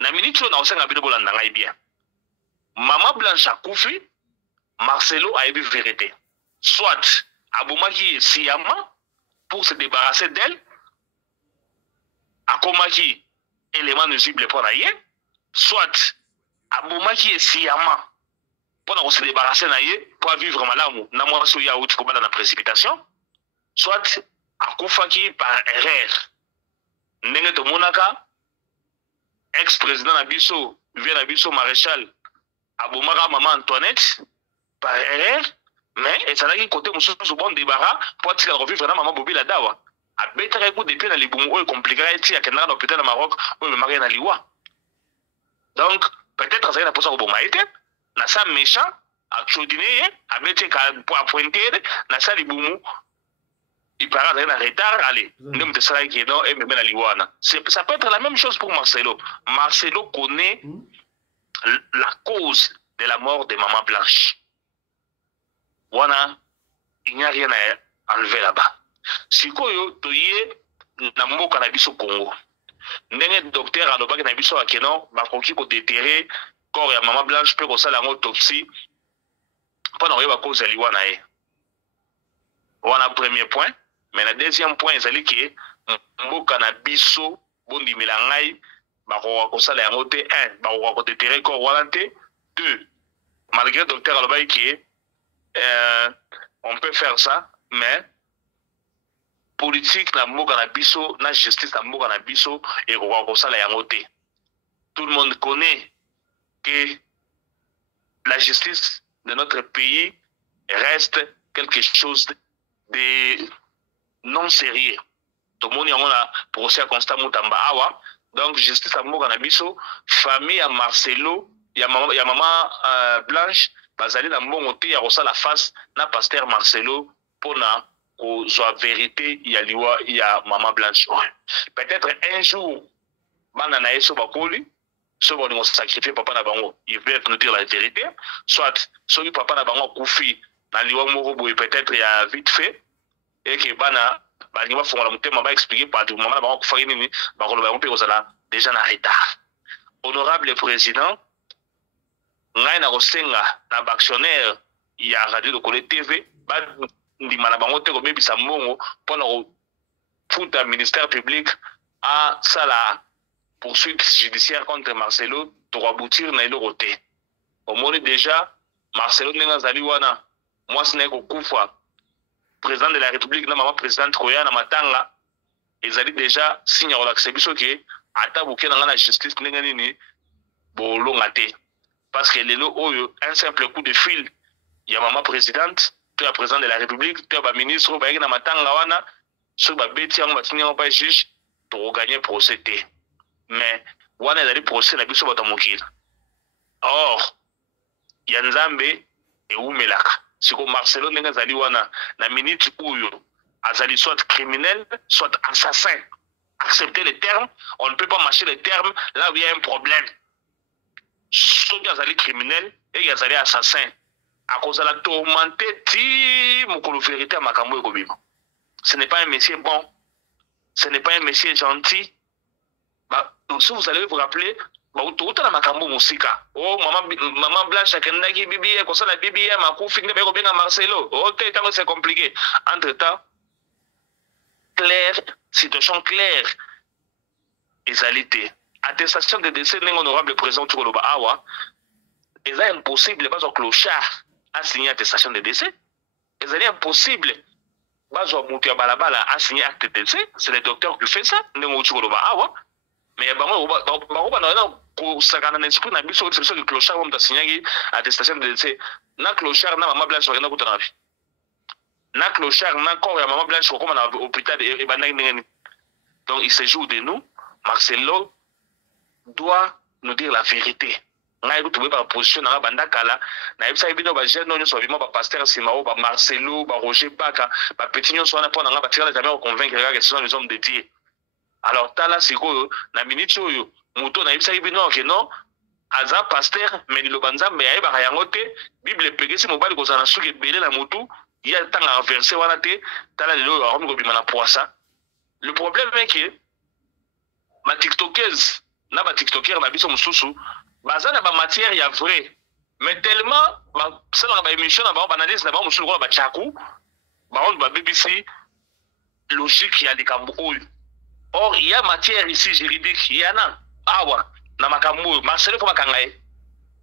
Na minute na osenga bino bolanda ngai bien. Mama Blanche akufi, Marcelo a eu vérité. Soit abomaki siyama pour se débarrasser d'elle, akomaki élément nuisible pour naie, soit abomaki siyama pour se débarrasser naie pour vivre malamu na moi so ya outi komanda na précipitation, soit akufaki par erreur. Ndenge to monaka ex-président Nabiso, vient Nabiso maréchal abomaka maman Antoinette par erreur, mais et ça n'a qu'un côté monsieur se bon débarras pour tirer revivre na maman Bobi la dawa a bettre écoute des pieds dans les boumou et compliqué et à Canada l'hôpital au Maroc où me marier na liwa. Donc peut-être ça n'a pas ça au bon maïté na ça méchant a chaudiner a bettre pour pointer na ça les boumou il paraît d'aller en retard allez ne te sera qui non et me na liwa na ça peut être la même chose pour Marcelo. Marcelo connaît la cause de la mort de Maman Blanche. Wana, il n'y a rien à enlever là-bas. Si koyo toye na mboka na biso Congo. Ndenge docteur alobaki na biso akeno bakoki ko déterrer corps ya Maman Blanche pe ko sala ngo autopsie pendant que va cause liwa na e wana premier point mais le deuxième point ezali que mboka na biso bondi milangai ba ko sala yango te 1 ba ko déterrer corps wana te 2 malgré docteur alobai que on peut faire ça mais politique na mboka na biso na justice na mboka na biso et ko sala yango te. Tout le monde connaît que la justice de notre pays reste quelque chose de non sérieux. Tout le monde y a procès à Constant Moutamba Awa. Donc, justice à Mboka Nabiso, famille à Marcelo, il y a maman Blanche, Bazali na Mbongote, il y a la face, na pasteur Marcelo, pour na la vérité, il y a maman Blanche. Peut-être un jour, Banana Eso Bakoli, soit on va sacrifier papa na bango, ils veulent nous dire la vérité, soit celui papa na bango Koufi, na liwa morobo peut-être il y a vite fait, et que bana bani va faire la montée, m'a expliqué par tout maman na bango Koufi nini, bango ba on ozala déjà na retard. Honorable président, ngai na kosenga na actionnaire il y a Radio Lokole TV, ba ndima na bango te ko bebisa mbongo pona ko futa ministère public à sala poursuite judiciaire contre Marcelo pour aboutir na ilorote. Au moins déjà, Marcelo Nengazali wana, moi ce n'est qu'au président de la République, na maman présidente Koya na matanga, ezali déjà signe à l'acceptation que ata bouke na la justice nenganini bolongate. Parce que lelo oyo un simple coup de fil, il y a maman présidente, tu es président de la République, tu es ministre ba na matanga wana, sur ba beti en batini en ba juge pour gagner procès. Mais wana ezali procès na biso bato mokili. Or ya nzambe eumelaka siko Marcelo ndenge azali wana na minute oyo azali soit criminel soit assassin. Accepter les termes, on ne peut pas marcher les termes là où il y a un problème. Soki azali criminel et azali assassin akozala tourmenté ti mokolo vérité ya makambo ekobima. Ce n'est pas un monsieur bon, ce n'est pas un monsieur gentil. Donc, si vous allez vous rappeler, tout la makambo musika. Oh, maman Blanche a kendaki bibi, comme ça la bibi, ma couille, ne peut pas Marcelo. Oh, c'est compliqué. Entre-temps, clair, situation claire. Égalité. Attestation de décès d'un honorable président Tukoloba Awa. Il est impossible, pas un clochard à signer attestation de décès. Il est impossible. Pas un moutia balabala à signer acte de décès. C'est le docteur qui fait ça. N'est-ce Tukoloba Awa. Mais bango ko sakana na esprit na biso exception de clochard on signé attestation de décès na clochard na maman Blanche na kutana bi na clochard na corps ya maman Blanche ko na hôpital et banaki ngeni. Donc il se joue de nous. Marcelo doit nous dire la vérité. Ngai ko tuwe ba position na banda kala na ebisa bino ba jeune no so bima ba pasteur Simao ba Marcelo ba Roger Baka ba petit nyo so na pona nga ba tira jamais convaincre que ce sont les hommes de Dieu. Alors, tala siko na minute oyo muto na ibisa ibino ke non aza pasteur mais le banzambe ya ba yangote Bible pegesi mobali ko zana suki belé na mutu ya tanga verset wana te tala lelo ya ko bima na poisa. Le problème est que ma tiktokeuse na ba tiktoker na biso mususu bazana ba matière ya vrai mais tellement ba sala ba émission na ba analyse na ba mususu ko ba chaku ba on ba BBC logique ya likambo oyo. Or, il y a matière ici juridique, il y en a. Awa, na makambo, Marcelo faut makangaye.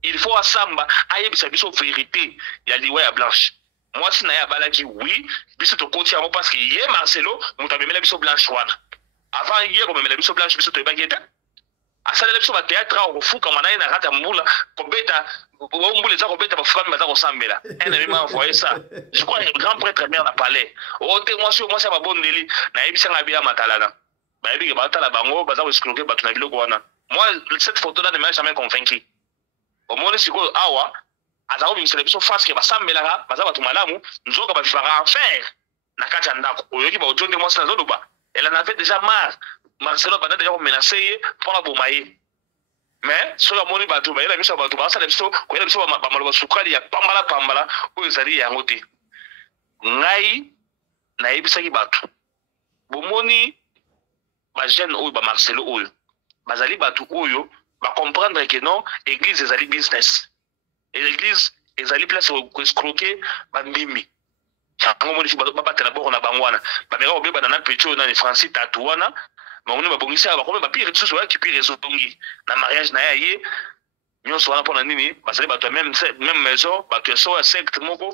Il faut asamba, aye bisa biso vérité, il y a liwa ya Blanche. Moi si na ya balaki oui, biso to koti amo parce que yé Marcelo, muta memela biso Blanche wana. Avant hier on memela biso Blanche biso to bageta. Asala biso ba théâtre au fuka manaye na rata mbula, kobeta, mbula za kobeta ba fukami baza kosambela. Un ami m'a envoyé ça. Je crois que le grand prêtre mère na palais. Oh te moi ça ba bondeli, na ebisa ngabila matalana. Moi, cette photo-là ne m'a jamais convaincu. Au moins, si vous awa, azao une sélection face qui va s'embellara, bazaba tout malamu, nous avons faire enfer. Nakacha ndako, oyoki ba ojonde moi ça zodoba. Elle en avait déjà marre. Marcelo bana déjà menacé pour la bomaye. Mais sur la moni batu ba ela biso batu ba ça biso ko ela biso ba maloba sukali ya pambala oyo zali ya ngote. Ngai na ebisa ki batu. Bomoni ba jeune oyo ba Marcelo oyo bazali batu oyo ba comprendre que non église ezali business et l'église ezali place ko escroquer bandimi yango moni fi babatela boko na bangwana bameka kobeba na pecho na Francis Tatouana maoni babongisa bakome bapire tsusu wa ki pire ezobongi na mariage na ye nyonso wana pona nini basali bato même maison bato so secte moko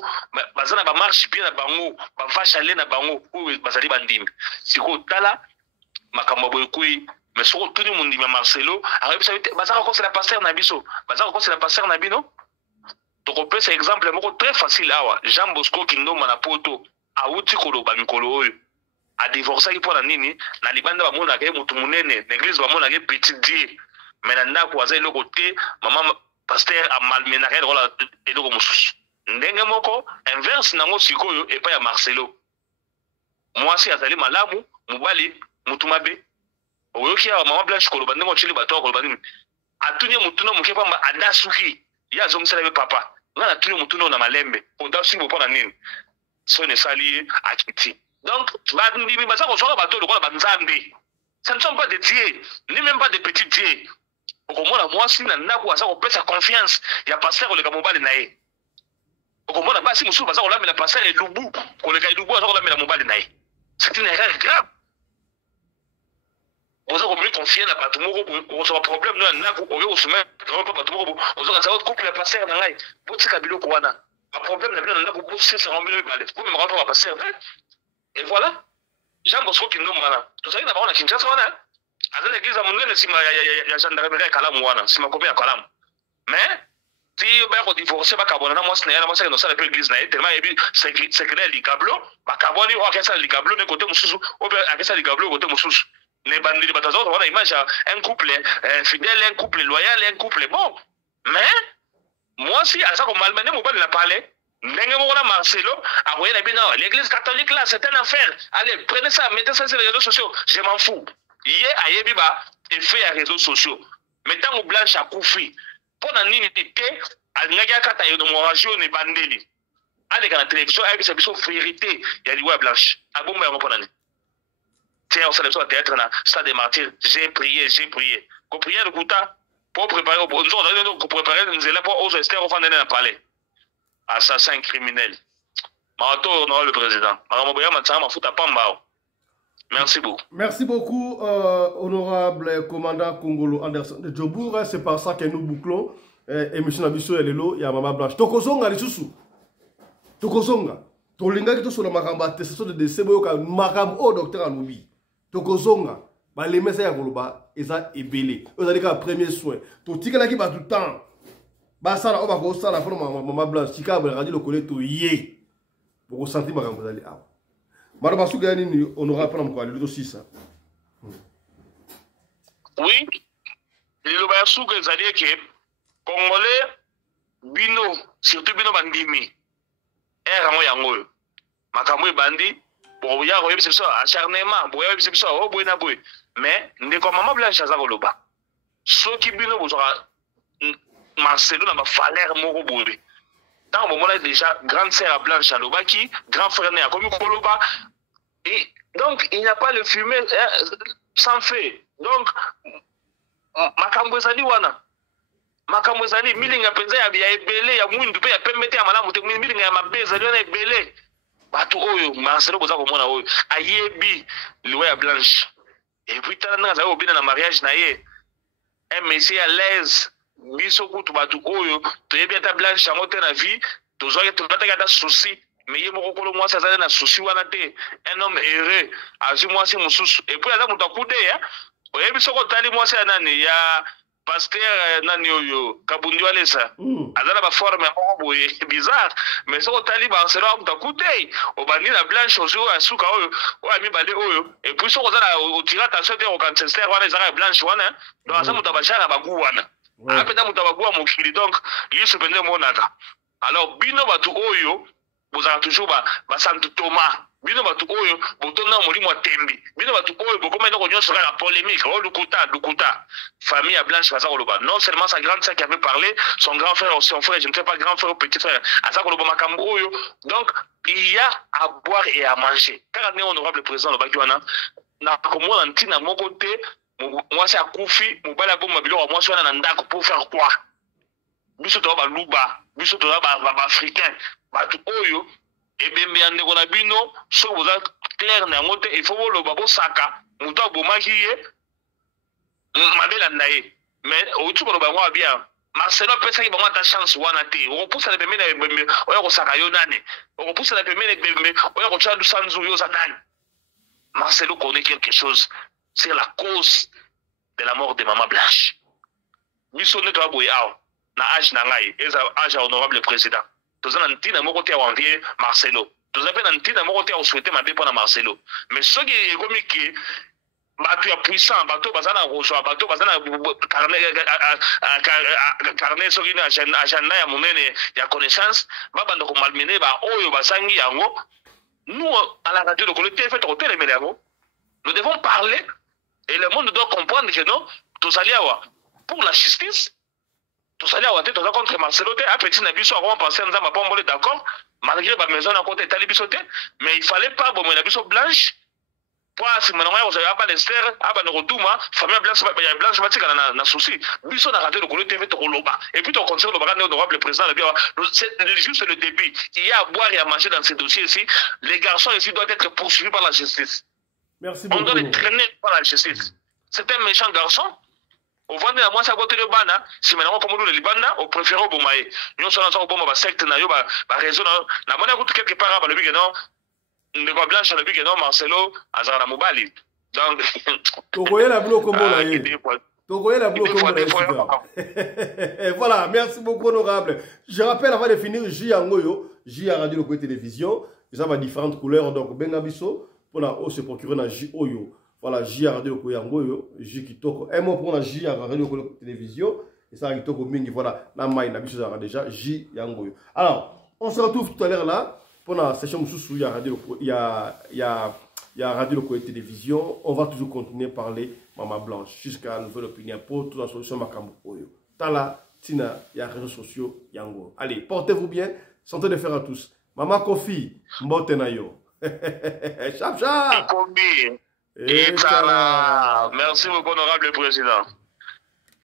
bazana ba marche pied na bango ba vache aller na bango oyo basali bandimi siko tala makambo boy kui mais soko tuni mundima Marcelo arabi sabite bazaka ko c'est la pasteur na biso bazaka ko c'est la pasteur na bino to ko pesa exemple moko très facile awa Jean Bosco Kindoma na poto awuti koloba mikolo oyo a divorcer ki pona nini na libanda ba mona ke mutu munene l'église ba mona ke petit dieu mais na ko aza eloko te mama pasteur a malmenake rola eloko mususu ndenge moko inverse nango sikoyo epa ya Marcelo mwasi azali malamu mubali mutu mabe oyoki ya mama Blanche koloba ndenge ochili bato koloba nini atunye mutu na muke pamba adasuki ya zongisela be papa ngana tunye mutu na malembe ondasuki bopona nini so ne sali akiti donc bandimi baza ko soka bato lokola banzambe ça ne sont pas des dieux ni même pas des petits dieux okomona mwasi na ndako aza kopesa confiance ya pasteur koleka mobali na ye okomona basi mususu baza kolamela pasteur elubu koleka elubu aza kolamela mobali na ye c'est une erreur grave oza komoni confier na bato moko okosoba problème no ya ndako oyo osoumettre pa bato moko ozoka za couple ya pasteur na ngai botika biloko wana ba problème na bino na ndako bosesa ngambilo mibale po mema kwa pasteur et voilà Jean Bosco Kindoma tout ça na baona Kinshasa wana aza l'église monene sima ya gendarmerie kalamu wana sima kombe ya kalamu mais ti ba ko divorcer ba kabona na mwasi na yana mwasi no sala pe église na tellement yebi secret likablo ba kaboni o akesa likablo ne côté mususu o be akesa likablo côté mususu les bandits batazo wana image un couple fidèle un couple loyal un couple bon mais mwasi asa ko malmené mo ba la parler ndenge moko na Marcelo akoye na bino l'église catholique là c'est un affaire allez prenez ça mettez ça sur les réseaux sociaux je m'en fous yé ayebi ba effet ya réseaux sociaux mettons Blanche à Koufi pona nini te alingaki akata yo mo radio ne bandeli allez kana télévision avec sa biso vérité ya liwa Blanche abomba yango pona ni tiens on s'est levé au théâtre na stade des martyrs j'ai prié ko prier le kuta pour préparer pour préparer nzela pour aux Esther au fond na palais assassin criminel Marato honorable le président Maramoboya Matsama mafuta pambao. Merci beaucoup. Merci beaucoup, honorable commandant Congolo Anderson de Djobour. C'est par ça que nous bouclons émission Nabiso et Lelo, il y a Maman Blanche. Tokozonga, les sous. Tokozonga. Tolinga qui est sur le Makamba, attestation de décès, Makam au docteur Aloubi. Tokozonga. Les messages à Goloba, ils ont ébélé. Vous avez un premier soin. Totika qui va tout le temps. Ça, on va voir ça, la fois, Maman Blanche. Tika, on va dire le collègue, to yé. Pour ressentir Makam Blanche. Madame Sougani, on aura pas le dossier ça. Oui, le Bassou que ça dit que Congolais, Bino, surtout Bino Bandimi, Ramo Yango, Makamou Bandi, pour y avoir c'est ça, acharnement, pour y avoir c'est ça, oh, Bouena Boué. Mais, ne comme Maman Blanche à Zagoloba. Ceux qui Bino, vous aurez Marcelo n'a pas fallu Moro Boué. Dans le moment là, déjà, grande sœur à Blanche à Lobaki, grand frère né à Komikoloba. Et donc, il n'y a pas le fumet sans feu. Donc, Makambozali wana. Makambozali, milinga penza ya ebele, ya mwindu pe ya pemete ya malamu, milinga ya mabezali wana ebele. Batu oyo, Marcelo boza komona oyo. Ayebi, liwa ya Blanche. Et puis, tala nga zayo obina na mariage na ye. Un monsieur à l'aise. Biso kutu batu oyo to yebi ata Blanche yango te na vie to zoya to bataka ta souci mais ye moko kolo mwasi azali na souci wana te un homme heureux azu mwasi mususu et puis aza mutu akude ya oyebi soko tali mwasi ya nani ya pasteur nani oyo Kabundi Walesa azala ba forme moko boye bizarre mais soko tali Barcelona mutu akude obandi na Blanche ozo asuka oyo oya mibale oyo et puis soko zala otira attention te au Manchester wana ezaka Blanche wana donc aza mutu abashaka bagu wana apeta mutabagua mokili donc yesu pende monaka alors bino batu oyo bozala toujours ba Santo Thomas bino batu oyo botona molimo tembi bino batu oyo bokoma ndoko nyonso la polémique o lukuta famille à Blanche baza koloba non seulement sa grande sœur qui avait parlé son grand frère ou son frère je ne sais pas grand frère ou petit frère aza koloba makambo oyo donc il y a à boire et à manger car honorable président lobaki wana na komona ntina moko te moi c'est à Koufi, mon bala bomba bilo moi sur un ndako pour faire quoi biso to ba luba biso toza baafricain bato oyo ebembe ya ndeko na bino soki boza clair na yango te il faut boloba bosaka moto abomaki ye mabelanda ye mais outi koloba yango abia Marcelo apesaki bango ata chance wana te okopusana pembeni ya ebembe oya kosaka yo nani okopusana pembeni ya ebembe oya kotya dusa nzuri oza nani. Marcelo connaît quelque chose, c'est la cause de la mort de Maman Blanche. Biso ne toa boye awa na âge na ngai eza âge honorable président toza na ntina moko te ya envier Marcelo toza pe na ntina moko te ya souhaiter mabe mpona Marcelo mais soki ekomi ke bato ya puissant bato baza na kozwa bato baza na carnet soki na agenda ya monene ya connaissance babanda komalmene baoyo bazangi yango. Nous à la radio de collectif fait au télé nous devons parler et le monde doit comprendre que non tous allés pour la justice tous allés à contre Marcelo à petit nabiso avant penser nous avons pas d'accord malgré la maison à côté talibisoté mais il fallait pas bon la biso blanche pour si maintenant vous avez pas l'ester aba no rotuma famille blanche ya blanche batika na souci biso na radio de collectif fait au loba et puis ton conseil le honorable président c'est juste le début il y a à boire et à manger dans ces dossiers ici les garçons ici doivent être poursuivis par la justice. Merci beaucoup. On doit les traîner par la justice. C'est un méchant garçon. Au vendé à moi ça côté le bana si maintenant comme nous le libana au préféré au bomaye nous sommes ensemble pour ma secte na yo ba raison na mona route quelque part ba le big non ne va blanche le big non Marcelo azara mobali donc tokoye la bloc comme là tokoye la bloc comme voilà merci beaucoup honorable. Je rappelle avant de finir J Angoyo J à Radio Loco Télévision ils ont différentes couleurs donc bengabiso pour la se procurer na J Oyo. Voilà, J Radio Koyangoyo, J Kitoko. Un mot pour la J Radio Télévision. Et ça, Kitoko Mingi, voilà, la maille, la biche déjà, J Yangoyo. Alors, on se retrouve tout à l'heure là, pour la session sous Radio Télévision. On va toujours continuer à parler Maman Blanche, jusqu'à une nouvelle opinion pour toute la solution Makambo Oyo. Tala, Tina, il y a réseaux sociaux, Yango. Allez, portez-vous bien, santé de fer à tous. Maman Kofi, Mbotenayo. Chap, chap! Et merci beaucoup, honorable président.